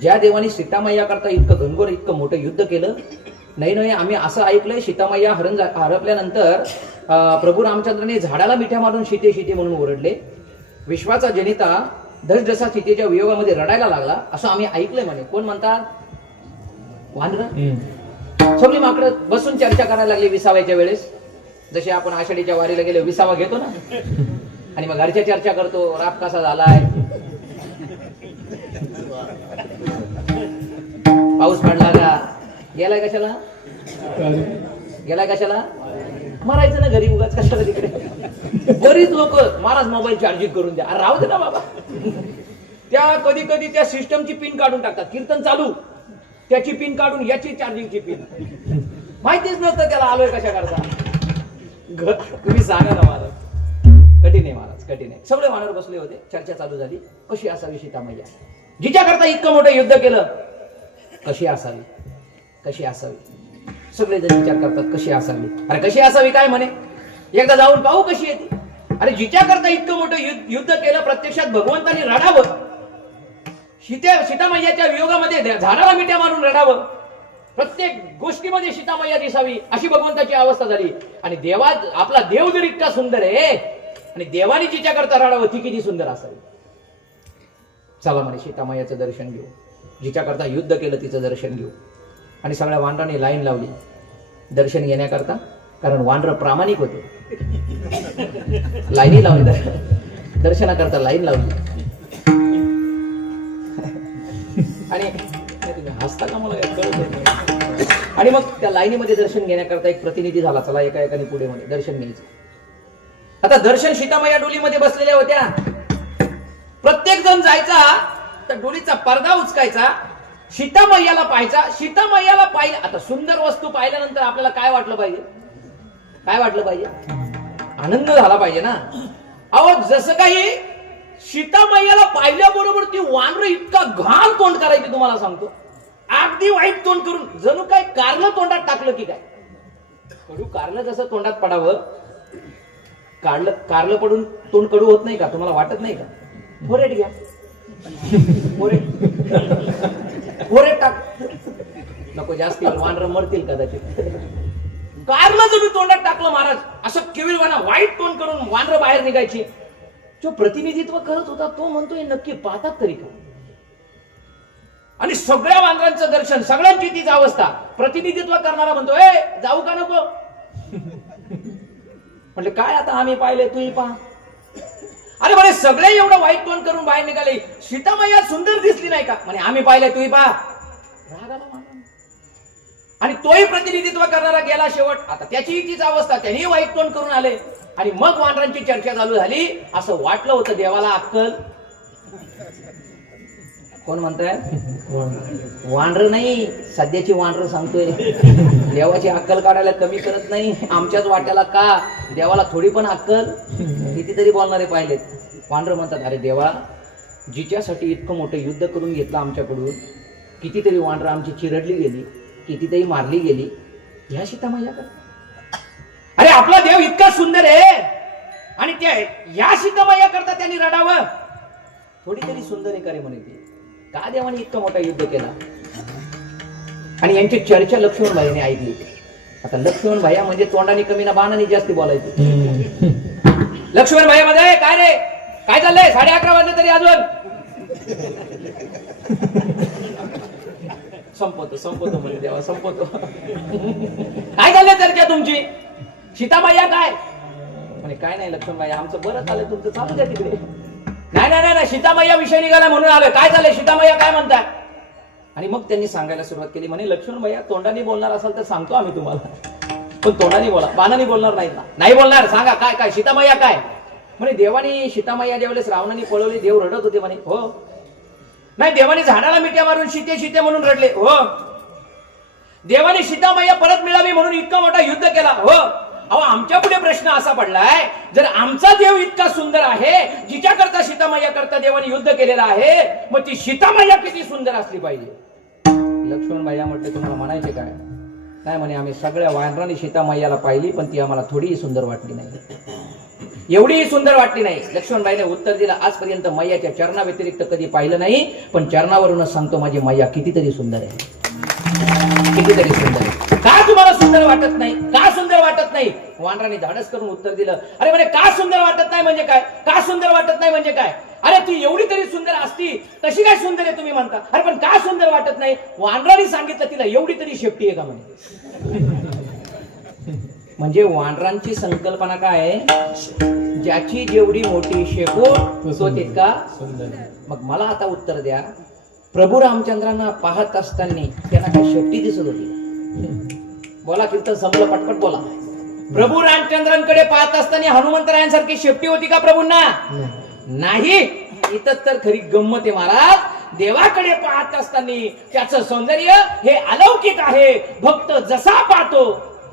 ज्या देवाने सीतामय्या करता इतकं घनघोर इतकं मोठं युद्ध केलं नाही आम्ही असं ऐकलंय सीतामय्या हरपल्यानंतर प्रभू रामचंद्राने झाडाला मिठ्या मारून सीते म्हणून ओरडले. विश्वाचा जनिता धसधसा सीतेच्या वियोगामध्ये रडायला लागला असं आम्ही ऐकलंय म्हणे. कोण म्हणतात. वानर. सगळी माकडं बसून चर्चा करायला लागली विसाव्याच्या वेळेस. जसे आपण आषाढीच्या वारीला गेलो विसावा घेतो ना आणि मग घरच्या चर्चा करतो. राप कसा झालाय. पाऊस पडला का. गेलाय कशाला मारायचं ना घरी उगाच कशाला तिकडे. बरीच लोक महाराज मोबाईल चार्जिंग करून द्या. राहू दे ना बाबा. त्या कधी कधी त्या सिस्टमची पिन काढून टाकतात. कीर्तन चालू त्याची पिन काढून याची चार्जिंगची पिन. माहितीच नसतं त्याला आलोय कशा करता. तुम्ही सांगा ना महाराज. कठीण आहे महाराज कठीण आहे. सगळे वानर बसले होते. चर्चा चालू झाली. कशी असावी सीतामय्या. जिच्या करता इतकं मोठं युद्ध केलं कशी असावी. सगळे जण विचार करतात कशी असावी. अरे कशी असावी काय म्हणे. एकदा जाऊन पाहू कशी येते. अरे जिच्या करता इतकं मोठं युद्ध केलं प्रत्यक्षात भगवंतानी रडावं. सीतामय्याच्या वियोगामध्ये झाडाला मिठ्या मारून रडावं. प्रत्येक गोष्टीमध्ये सीतामय्या दिसावी अशी भगवंताची अवस्था झाली. आणि आपला देव जर इतका सुंदर आहे आणि देवाने जिच्या करता रडावं ती किती सुंदर असावी. चला म्हणे सीतामय्याचं दर्शन घेऊ. जिच्या करता युद्ध केलं तिचं दर्शन घेऊ. आणि सगळ्या वानरांनी लाईन लावली दर्शन घेण्याकरता. कारण वानर प्रामाणिक होते. लाईनी लावली दर्शनाकरता लाईन लावली. आणि तुम्ही हसता का मला कळत नाही. आणि मग त्या लाईनीमध्ये दर्शन घेण्याकरता एक प्रतिनिधी झाला. चला एकाने पुढे मध्ये दर्शन घ्यायचं. आता दर्शन सीतामय्या डोलीमध्ये बसलेल्या होत्या. प्रत्येक जण जायचा तर डोलीचा पडदा उचकायचा. सीतामय्याला पाहायचा. सीतामय्याला पाहिलं. आता सुंदर वस्तू पाहिल्यानंतर आपल्याला काय वाटलं पाहिजे. आनंद झाला पाहिजे ना. अहो जसं काही सीतामाईला पाहिल्याबरोबर ती वानर इतका घाण तोंड करायची तुम्हाला सांगतो, अगदी वाईट तोंड करून, जणू काय कारलं तोंडात टाकलं की काय. कडू कारलं जसं तोंडात पडावं, कारलं पडून तोंड कडू होत नाही का, तुम्हाला वाटत नाही का? फोरेट घ्या, फोरेट टाक, नको जास्ती वानर मरतील कदाचित. कारलं जर तोंडात टाकलं महाराज, असं केविलवाना वाईट तोंड करून वानर बाहेर निघायची. जो प्रतिनिधित्व करत होता तो म्हणतोय नक्की पाहतात तरी का. आणि सगळ्या वानरांचं दर्शन, सगळ्यांची तीच अवस्था. प्रतिनिधित्व करणारा म्हणतो ए जाऊ का नको. म्हणजे काय आता आम्ही पाहिले तूही पहा. अरे म्हणे सगळे एवढं वाईट तोंड करून बाहेर निघाले, सीतामाई सुंदर दिसली नाही का. म्हणे आम्ही पाहिले तूही पहा. राग आला मला. आणि तोही प्रतिनिधित्व करणारा गेला शेवट. आता त्याचीही तीच अवस्था, त्यांनी वाईट तोंड करून आले. आणि मग वानरांची चर्चा चालू झाली. असं वाटलं होतं देवाला अक्कल. कोण म्हणताय? वानर नाही, सध्याची वानर सांगतोय. देवाची अक्कल काढायला कमी करत नाही. आमच्याच वाट्याला का, देवाला थोडी पण अक्कल. कितीतरी बोलणारे पाहिलेत. वानर म्हणतात अरे देवा, जिच्यासाठी इतकं मोठं युद्ध करून घेतलं आमच्याकडून, कितीतरी वानर आमची चिरडली गेली, कितीतरी मारली गेली, ह्या सीतामाईला का. अरे आपला देव इतका सुंदर आहे आणि त्या या सीतामाईया करता त्यांनी रडावं. थोडी तरी सुंदर आहे का रे म्हणे ती. का देवाने इतका मोठा युद्ध केला. आणि यांची चर्चा लक्ष्मण भाईने ऐकली. आता लक्ष्मण भाईया म्हणजे तोंडाने कमी ना बाणाने जास्ती बोलायचे. लक्ष्मण भाई मध्ये काय रे, काय चाललंय, 11:30 वाजले तरी अजून. संपवतो म्हणजे देवा संपवतो. काय चाललंय चर्चा तुमची, सीतामाईया काय. म्हणे काय नाही लक्ष्मण भाई, आमचं बरं चाललंय, तुमचं चालू द्या तिकडे. नाही सीतामाईया विषय निघाला म्हणून आलोय. काय झालंय, सीतामाईया काय म्हणताय. आणि मग त्यांनी सांगायला सुरुवात केली. म्हणे लक्ष्मण भैया तोंडाने बोलणार असाल तर सांगतो आम्ही तुम्हाला, पण तोंडाने बोला, बाणाने बोलणार नाही ना. नाही बोलणार, सांगा काय काय सीतामाईया काय. म्हणे देवानी सीतामाईया ज्यावेळेस रावणाने पळवली, देव रडत होते म्हणे. हो. नाही देवाने झाडाला मिठ्या मारून सीते म्हणून रडले. हो. देवाने सीतामाईया परत मिळावी म्हणून इतका मोठा युद्ध केला. हो. अहो आमच्या पुढे प्रश्न असा पडलाय, जर आमचा देव इतका सुंदर आहे, जिच्या करता सीतामाईया करता देवाने युद्ध केलेलं आहे, मग ती सीतामाईया किती सुंदर असली पाहिजे. लक्ष्मण भाईया म्हटले तुम्हाला म्हणायचे काय. नाही म्हणे आम्ही सगळ्या वानरांनी सीतामाईयाला पाहिली, पण ती आम्हाला थोडीही सुंदर वाटली नाही, एवढीही सुंदर वाटली नाही. लक्ष्मणबाईने उत्तर दिलं आजपर्यंत मैयाच्या चरणा व्यतिरिक्त कधी पाहिलं नाही, पण चरणावरूनच सांगतो माझी मैया कितीतरी सुंदर आहे, कितीतरी सुंदर आहे. का तुम्हाला सुंदर वाटत नाही, का सुंदर वाटत नाही. वानराने धाडस करून उत्तर दिलं. अरे म्हणे का सुंदर वाटत नाही म्हणजे काय, का सुंदर वाटत नाही म्हणजे काय. अरे ती एवढी तरी सुंदर असती, कशी काय सुंदर आहे तुम्ही म्हणता. अरे पण का सुंदर वाटत नाही. वानराने सांगितलं तिला एवढी तरी शेपटी आहे का म्हणे. म्हणजे वानरांची संकल्पना काय आहे, ज्याची जेवढी मोठी शेपूट तो तितका सुंदर. मग मला आता उत्तर द्या, प्रभू रामचंद्रांना पाहत असताना त्यांना काय शेपटी दिसत होती. बोला कीर्तन संपलं, पटपट बोला. प्रभू रामचंद्रांकडे पाहत असताना हनुमंतरायांसारखी शेपटी होती का प्रभूंना. नाही. इथं तर खरी गंमत आहे महाराज. देवाकडे पाहत असताना त्याचं सौंदर्य हे अलौकिक आहे. भक्त जसा पाहतो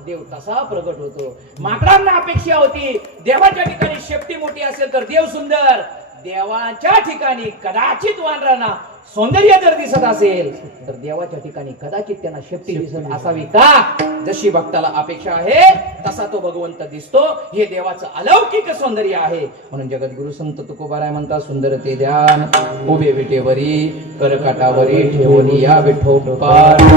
देव तसा प्रगट होतो. माकडांना अपेक्षा होती देवाच्या ठिकाणी शेपटी मोठी असेल तर देव सुंदर, देवाच्या ठिकाणी कदाचित वानरांना सौंदर्य जर दिसत असेल तर देवाच्या ठिकाणी कदाचित त्यांना शेपटी दिसत असावी का. जशी भक्ताला अपेक्षा आहे तसा तो भगवंत दिसतो. हे देवाचं अलौकिक सौंदर्य आहे. म्हणून जगद्गुरु संत तुकोबाराय म्हणतात, सुंदर ते ध्यान उभे विटेवरी करकाटावरी ठेवून या विठोबार.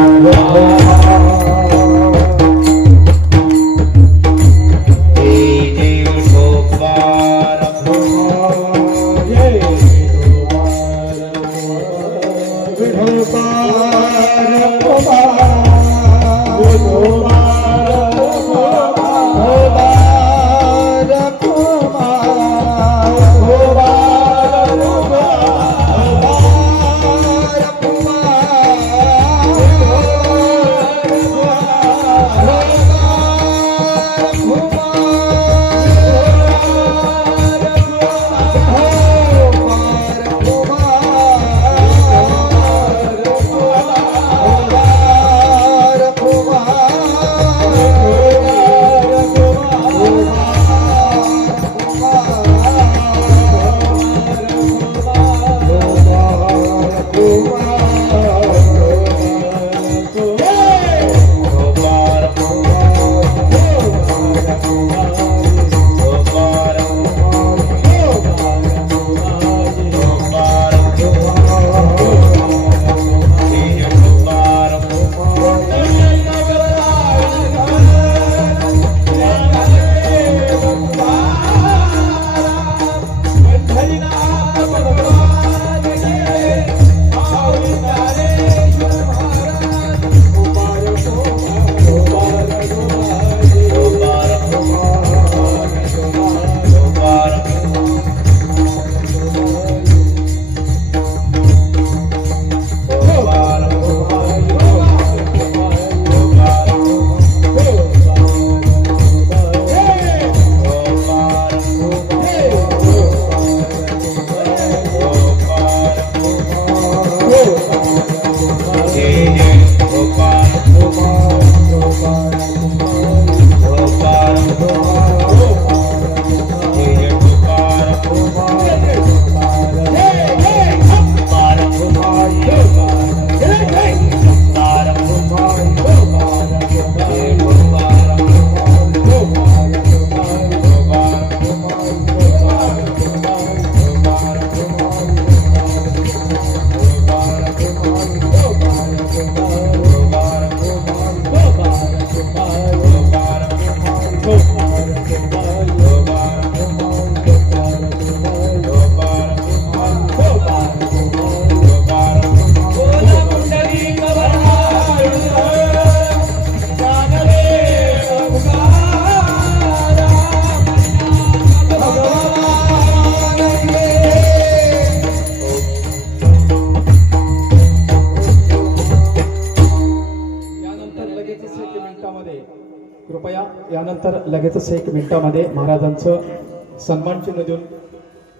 कृपया यानंतर लगेचच 1 मिनिटामध्ये महाराजांचं सन्मान चिन्ह देऊन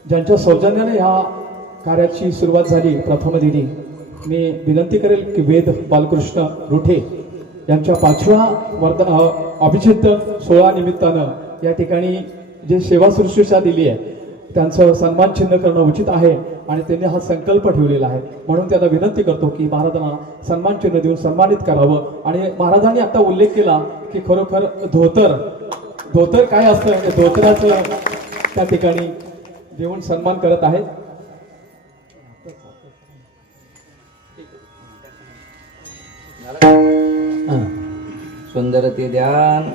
ज्यांच्या सौजन्याने ह्या कार्याची सुरुवात झाली प्रथम दिनी, मी विनंती करेल की वेद बालकृष्ण रुठे यांच्या 5व्या अभिजित सोहळा निमित्तानं या ठिकाणी जे सेवा शुश्रूषा दिली आहे त्यांचं सन्मान चिन्ह करणं उचित आहे आणि त्यांनी हा संकल्प ठेवलेला आहे. म्हणून त्यांना विनंती करतो की महाराजांना सन्मान चिन्ह देऊन सन्मानित करावं. आणि महाराजांनी आता उल्लेख केला की खरोखर धोतर काय असतं, धोतराचं त्या ठिकाणी देऊन सन्मान करत आहेत. सुंदर ते ध्यान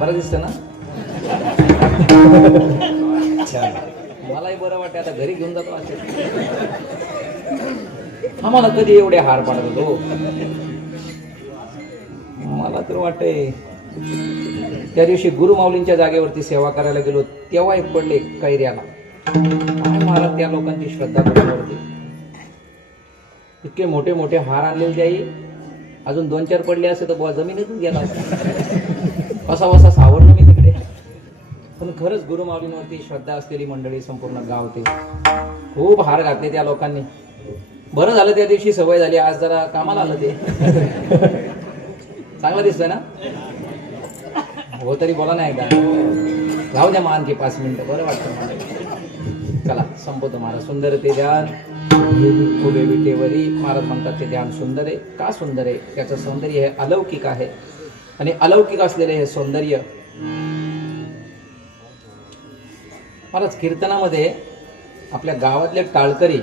बरं दिसतं ना. मलाही बरं वाटतं, आता घरी घेऊन जातो असे. आम्हाला कधी एवढे हार पाडत होतो. मला तर वाटतंय त्या दिवशी गुरुमाऊलींच्या जागेवरती सेवा करायला गेलो तेव्हा एक पडले कैऱ्याला. काय महाराज त्या लोकांची श्रद्धा गुरुवरती. इतके मोठे मोठे हार आणलेले त्याही अजून 2-4 पडले असते तर बुवा जमिनीतून गेला असता. कसा सावरलो मी तिकडे. पण खरंच गुरुमाऊलींवरती श्रद्धा असलेली मंडळी संपूर्ण गाव ते खूप हार घातले त्या लोकांनी. बरं झालं त्या दिवशी सवय झाली, आज जरा कामाला आलं ते. चांगलं दिसतंय ना. हो तरी बोला नाही का, जाऊ द्या मान की 5 मिनिटं बरं वाटतं मला. चला संपवतो महाराज. सुंदर ते ध्यान फुले विटेवरी. महाराज म्हणतात ते ध्यान सुंदर आहे. का सुंदर आहे? त्याचं सौंदर्य हे अलौकिक आहे आणि अलौकिक असलेले हे सौंदर्य महाराज कीर्तनामध्ये आपल्या गावातले टाळकरी,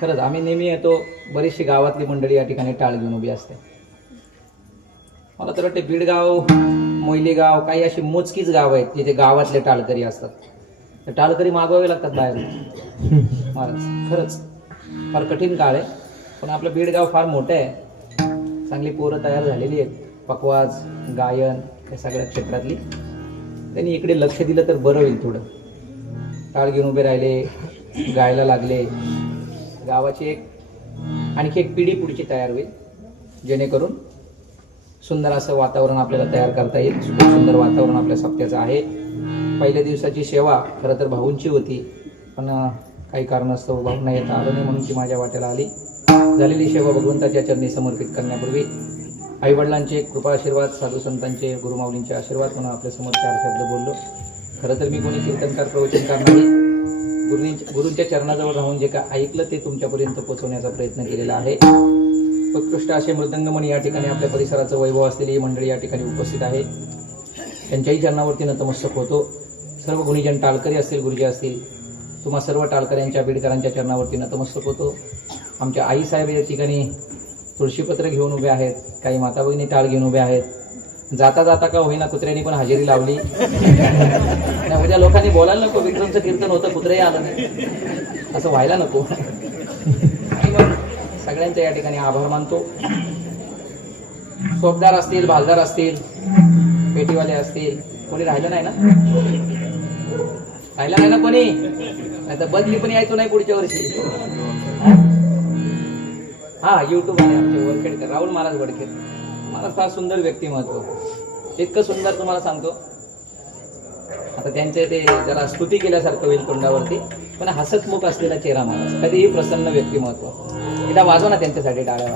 खरंच आम्ही नेहमी येतो, बरीचशी गावातली मंडळी या ठिकाणी टाळ घेऊन उभी असते. मला तर वाटते बीडगाव, मोयलीगाव काही अशी मोजकीच गाव आहेत जिथे गावातले टाळकरी असतात. तर टाळकरी मागवावे लागतात बाहेर. महाराज खरंच फार कठीण काळ आहे. पण आपलं बीडगाव फार मोठं आहे. चांगली पोरं तयार झालेली आहेत, पकवाज, गायन या सगळ्या क्षेत्रातली. त्यांनी इकडे लक्ष दिलं तर बरं होईल. थोडं टाळ घेऊन उभे राहिले, गायला लागले, गावाची आणखी एक पिढी पुढची तयार होईल, जेणेकरून सुंदर असं वातावरण आपल्याला तयार करता येईल. खूप सुंदर वातावरण आपल्या सप्त्याचं आहे. पहिल्या दिवसाची सेवा खरं तर भाऊंची होती, पण काही कारणास्तव भाऊंना येता आलं नाही म्हणून ती माझ्या वाट्याला आली. झालेली सेवा भगवंताच्या चरणी समर्पित करण्यापूर्वी आईवडिलांचे कृपा आशीर्वाद, साधू संतांचे, गुरुमाऊलींचे आशीर्वाद म्हणून आपल्यासमोर 4 शब्द बोललो. खरं तर मी कोणी कीर्तनकार, प्रवचनकार नाही. गुरूंच्या चरणाजवळ राहून जे काय ऐकलं ते तुमच्यापर्यंत पोहोचवण्याचा प्रयत्न केलेला आहे. उत्कृष्ट असे मृदंगमणी या ठिकाणी आपल्या परिसराचं वैभव असलेली मंडळी या ठिकाणी उपस्थित आहे. त्यांच्याही चरणावरती नतमस्तक होतो. सर्व गुणीजन टाळकरी असतील, गुरुजी असतील, तुम्हा सर्व टाळकऱ्यांच्या, बीडकरांच्या चरणावरती नतमस्तक होतो. आमच्या आईसाहेब या ठिकाणी तुळशीपत्र घेऊन उभे आहेत, काही माता भगिनी टाळ घेऊन उभे आहेत. जाता जाता का होईना कुत्र्यांनी पण हजेरी लावली. उद्या लोकांनी बोलायला नको विक्रमचं कीर्तन होतं, कुत्रेही आलं नाही, असं व्हायला नको. आणि मग सगळ्यांच्या या ठिकाणी आभार मानतो. सोपदार असतील, भालदार असतील, पेटीवाले असतील, कोणी राहिलं नाही ना? राहिलं नाही ना कोणी? नाही तर बदली पण यायचो नाही पुढच्या वर्षी. हा युट्यूब आहे आमचे वरखेडकर, राहुल महाराज वडखेड. मला फार सुंदर व्यक्तिमत्व, इतकं सुंदर तुम्हाला सांगतो. आता त्यांचे ते जरा स्तुती केल्यासारखं होईल तोंडावरती, पण हसतमुख असलेला चेहरा महाराज, कधीही प्रसन्न व्यक्तिमत्व. एकदा वाजवा ना त्यांच्यासाठी टाळ्या.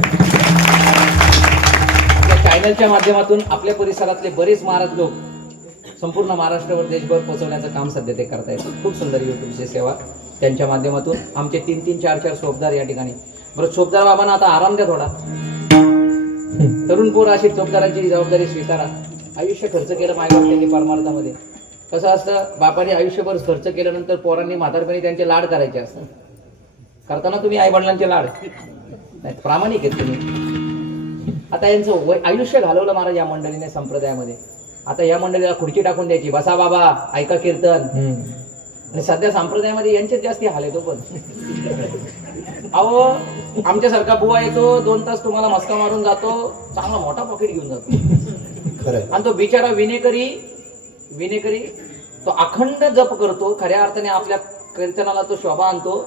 आपल्या चॅनलच्या माध्यमातून आपल्या परिसरातले बरेच महाराज लोक संपूर्ण महाराष्ट्रावर, देशभर पोहोचवण्याचं काम सध्या ते करतायत. खूप सुंदर युट्यूबची सेवा त्यांच्या माध्यमातून. आमचे 3-3, 4-4 सोपदार या ठिकाणी. बरं, सोपदार बाबांना आता आराम द्या थोडा. तरुण पोर अशी चौकदारांची जबाबदारी स्वीकारा. आयुष्य खर्च केलं मायबाप त्यांनी परमार्थामध्ये. कसं असतं, बापाने आयुष्यभर खर्च केल्यानंतर पोरांनी म्हातारपणी त्यांचे लाड करायचे असतात. करताना तुम्ही आई वडिलांचे लाड नाही, प्रामाणिक आहेत तुम्ही. आता यांचं आयुष्य घालवलं महाराज या मंडळीने, संप्रदायामध्ये. आता या मंडळीला खुर्ची टाकून द्यायची, बसा बाबा ऐका कीर्तन. आणि सध्या संप्रदायामध्ये यांचेच जास्ती हाल येतो. पण अहो, आमच्यासारखा बुवा येतो, 2 तास तुम्हाला मस्का मारून जातो, चांगला मोठा पॉकेट घेऊन जातो. आणि तो बिचारा विनेकरी तो अखंड जप करतो. खऱ्या अर्थाने आपल्या कीर्तनाला तो शोभा आणतो.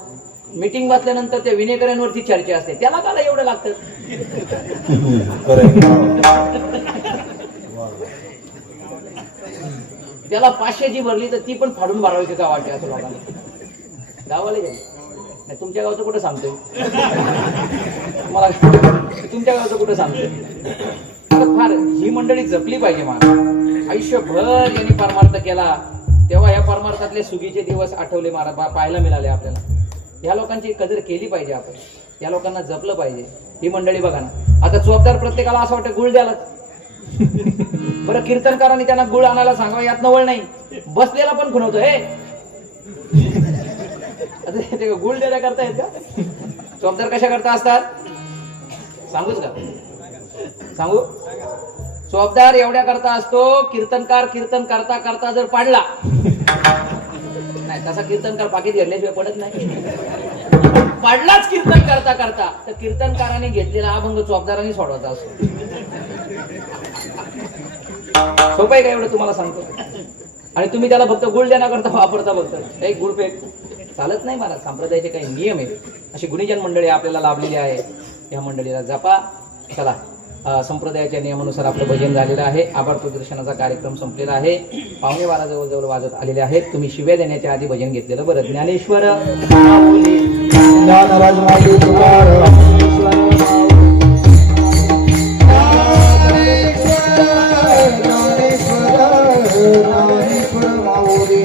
मीटिंग बसल्यानंतर त्या विनेकऱ्यांवरती चर्चा असते, त्याला काय एवढं लागतं. त्याला 500 जी भरली तर ती पण फाडून भरावी का वाटते असं लोकांना. गावाला गेली नाही, तुमच्या गावचं कुठं सांगतोय मला, तुमच्या गावचं कुठं सांगतोय. फार ही मंडळी जपली पाहिजे. महाराज आयुष्यभर यांनी परमार्थ केला, तेव्हा या परमार्थातले सुगीचे दिवस आठवले महाराज, पाहायला मिळाले आपल्याला. ह्या लोकांची कदर केली पाहिजे आपण, या लोकांना जपलं पाहिजे. ही मंडळी बघा ना, आता चोपदार प्रत्येकाला असं वाटतं गुळ द्यालाच. बरं कीर्तनकारांनी त्यांना गुळ आणायला सांगावं, यात नवळ नाही. बसलेला पण खुणवतो हे ते गुळ द्यायला करतायत का? चोपदार कशा करता असतात सांगूच का? सांगू. चोपदार एवढ्या करता असतो, कीर्तनकार कीर्तन करता करता जर पाडला नाही, तसा कीर्तनकार पाकिट घेतल्याशिवाय पडत नाही. पाडलाच कीर्तन करता करता तर कीर्तनकाराने घेतलेला अभंग चोपदारांनी सोडवायचा असतो. सोपं आहे का एवढं तुम्हाला सांगतो. आणि तुम्ही त्याला फक्त गुळ देण्याकरता वापरता, फक्त एक गुळ फेक चालत नाही. मला संप्रदायाचे काही नियम आहेत. अशी गुणीजन मंडळी आपल्याला लाभलेली आहे, या मंडळीला जपा. चला, संप्रदायाच्या नियमानुसार आपलं भजन झालेलं आहे. आभार प्रदर्शनाचा कार्यक्रम संपलेला आहे. 11:15 जवळजवळ वाजत आलेले आहेत. तुम्ही शिव्या देण्याच्या आधी भजन घेतलेलं बरं. ज्ञानेश्वर माऊली, ज्ञानराज माऊली तुकाराम, ज्ञानेश्वर माऊली, ज्ञानेश्वर ज्ञानेश्वर ज्ञानेश्वर माऊली,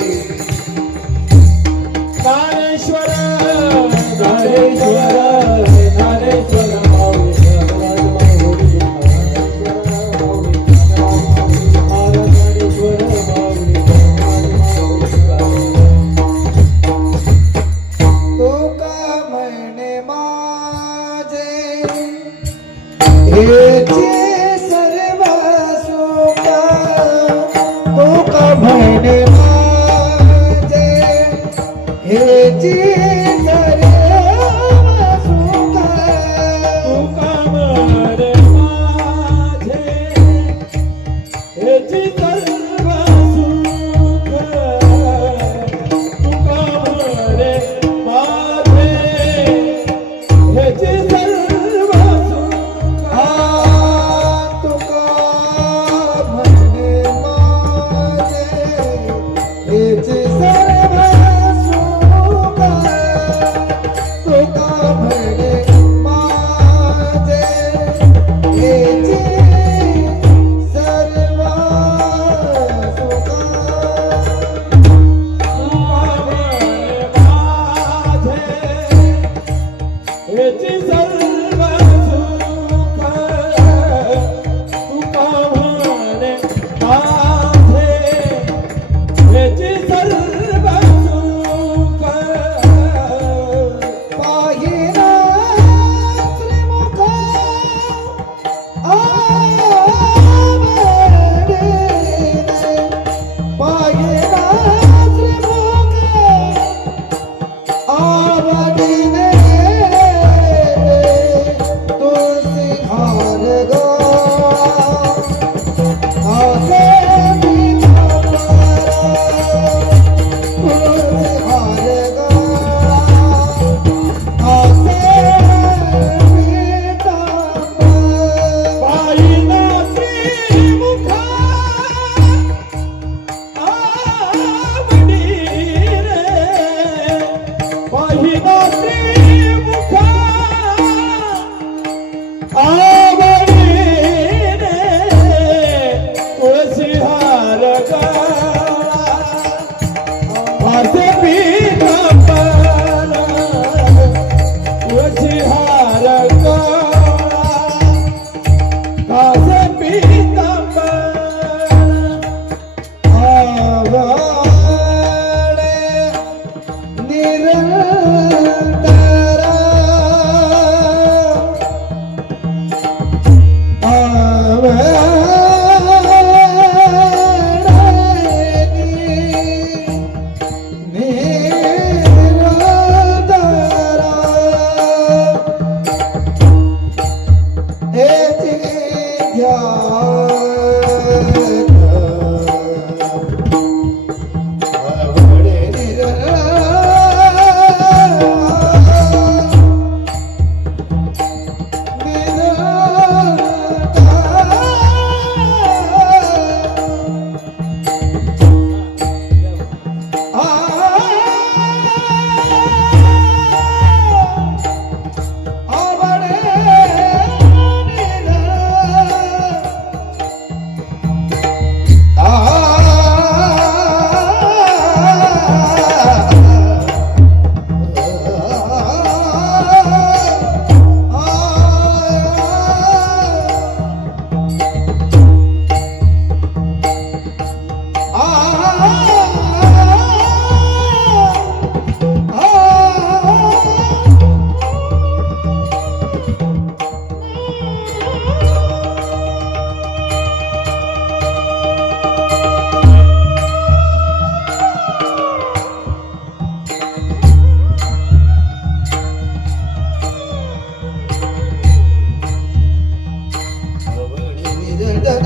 ज्ञानराज माऊली तुकाराम, ज्ञानेश्वर माऊली, तुका म्हणे माझे हेचे सर्व सुख, तुका म्हणे माझे हेचे सर्व सुख, तुका म्हणे माझे हेची सर्व सुख, तुका म्हणे माझे हेची सर्व सुख. तुका म्हणे माझे हेचे सर्व सुख, तुका म्हणे माझे हेचे सर्व सुख. हेची सर्व सुख, तुका म्हणे माझे हेची सर्व सुख. पाहिना श्रीमुख आवडीने, पाहिना श्रीमुख आवडीने, रे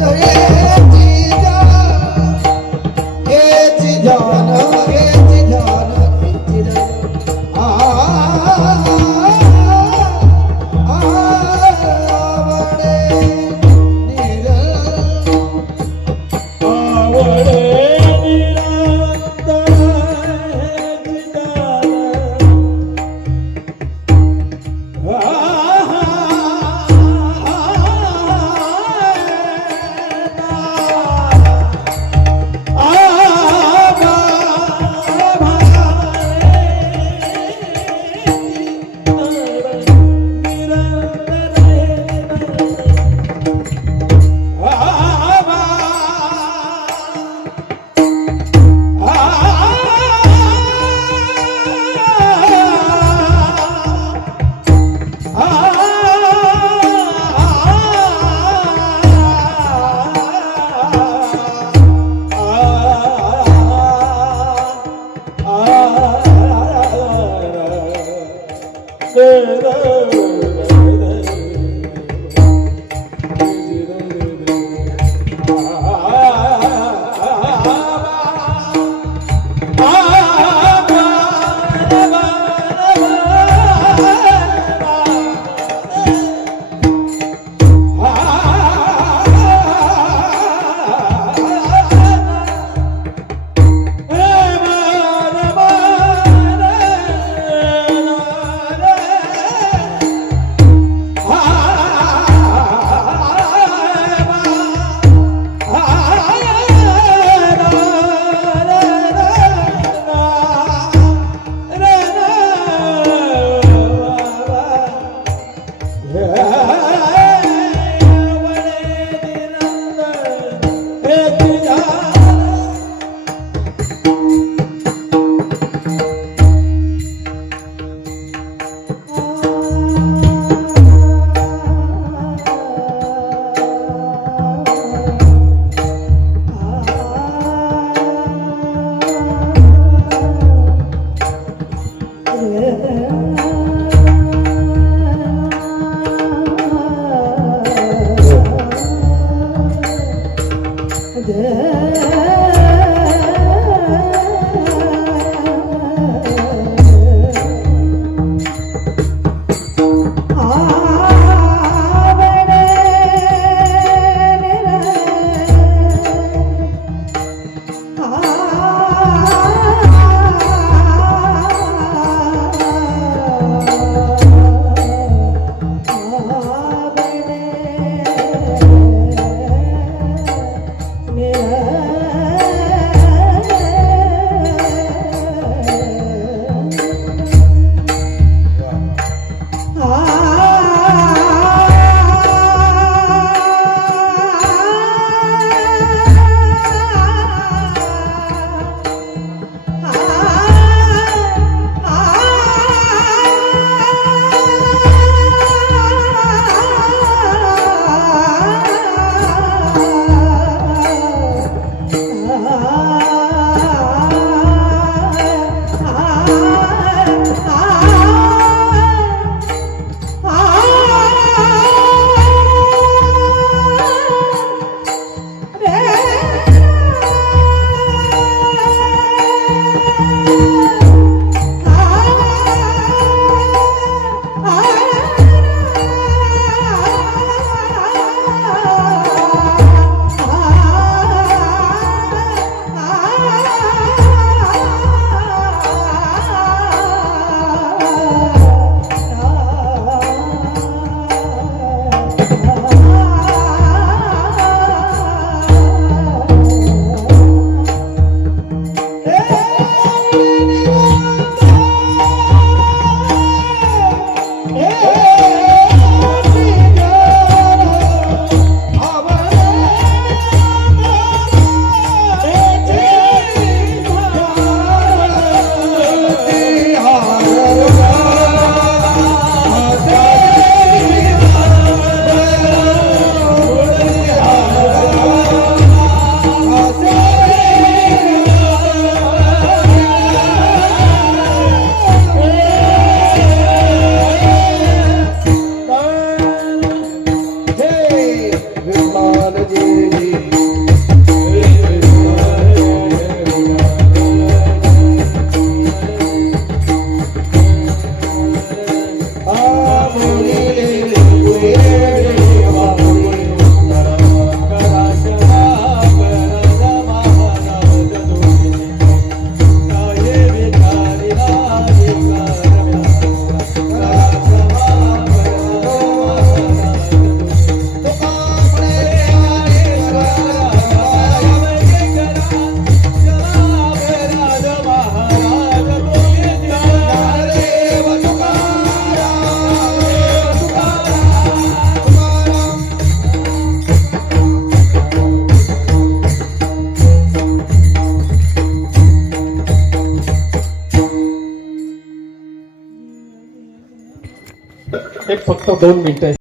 एक फक्त 2 मिनिटं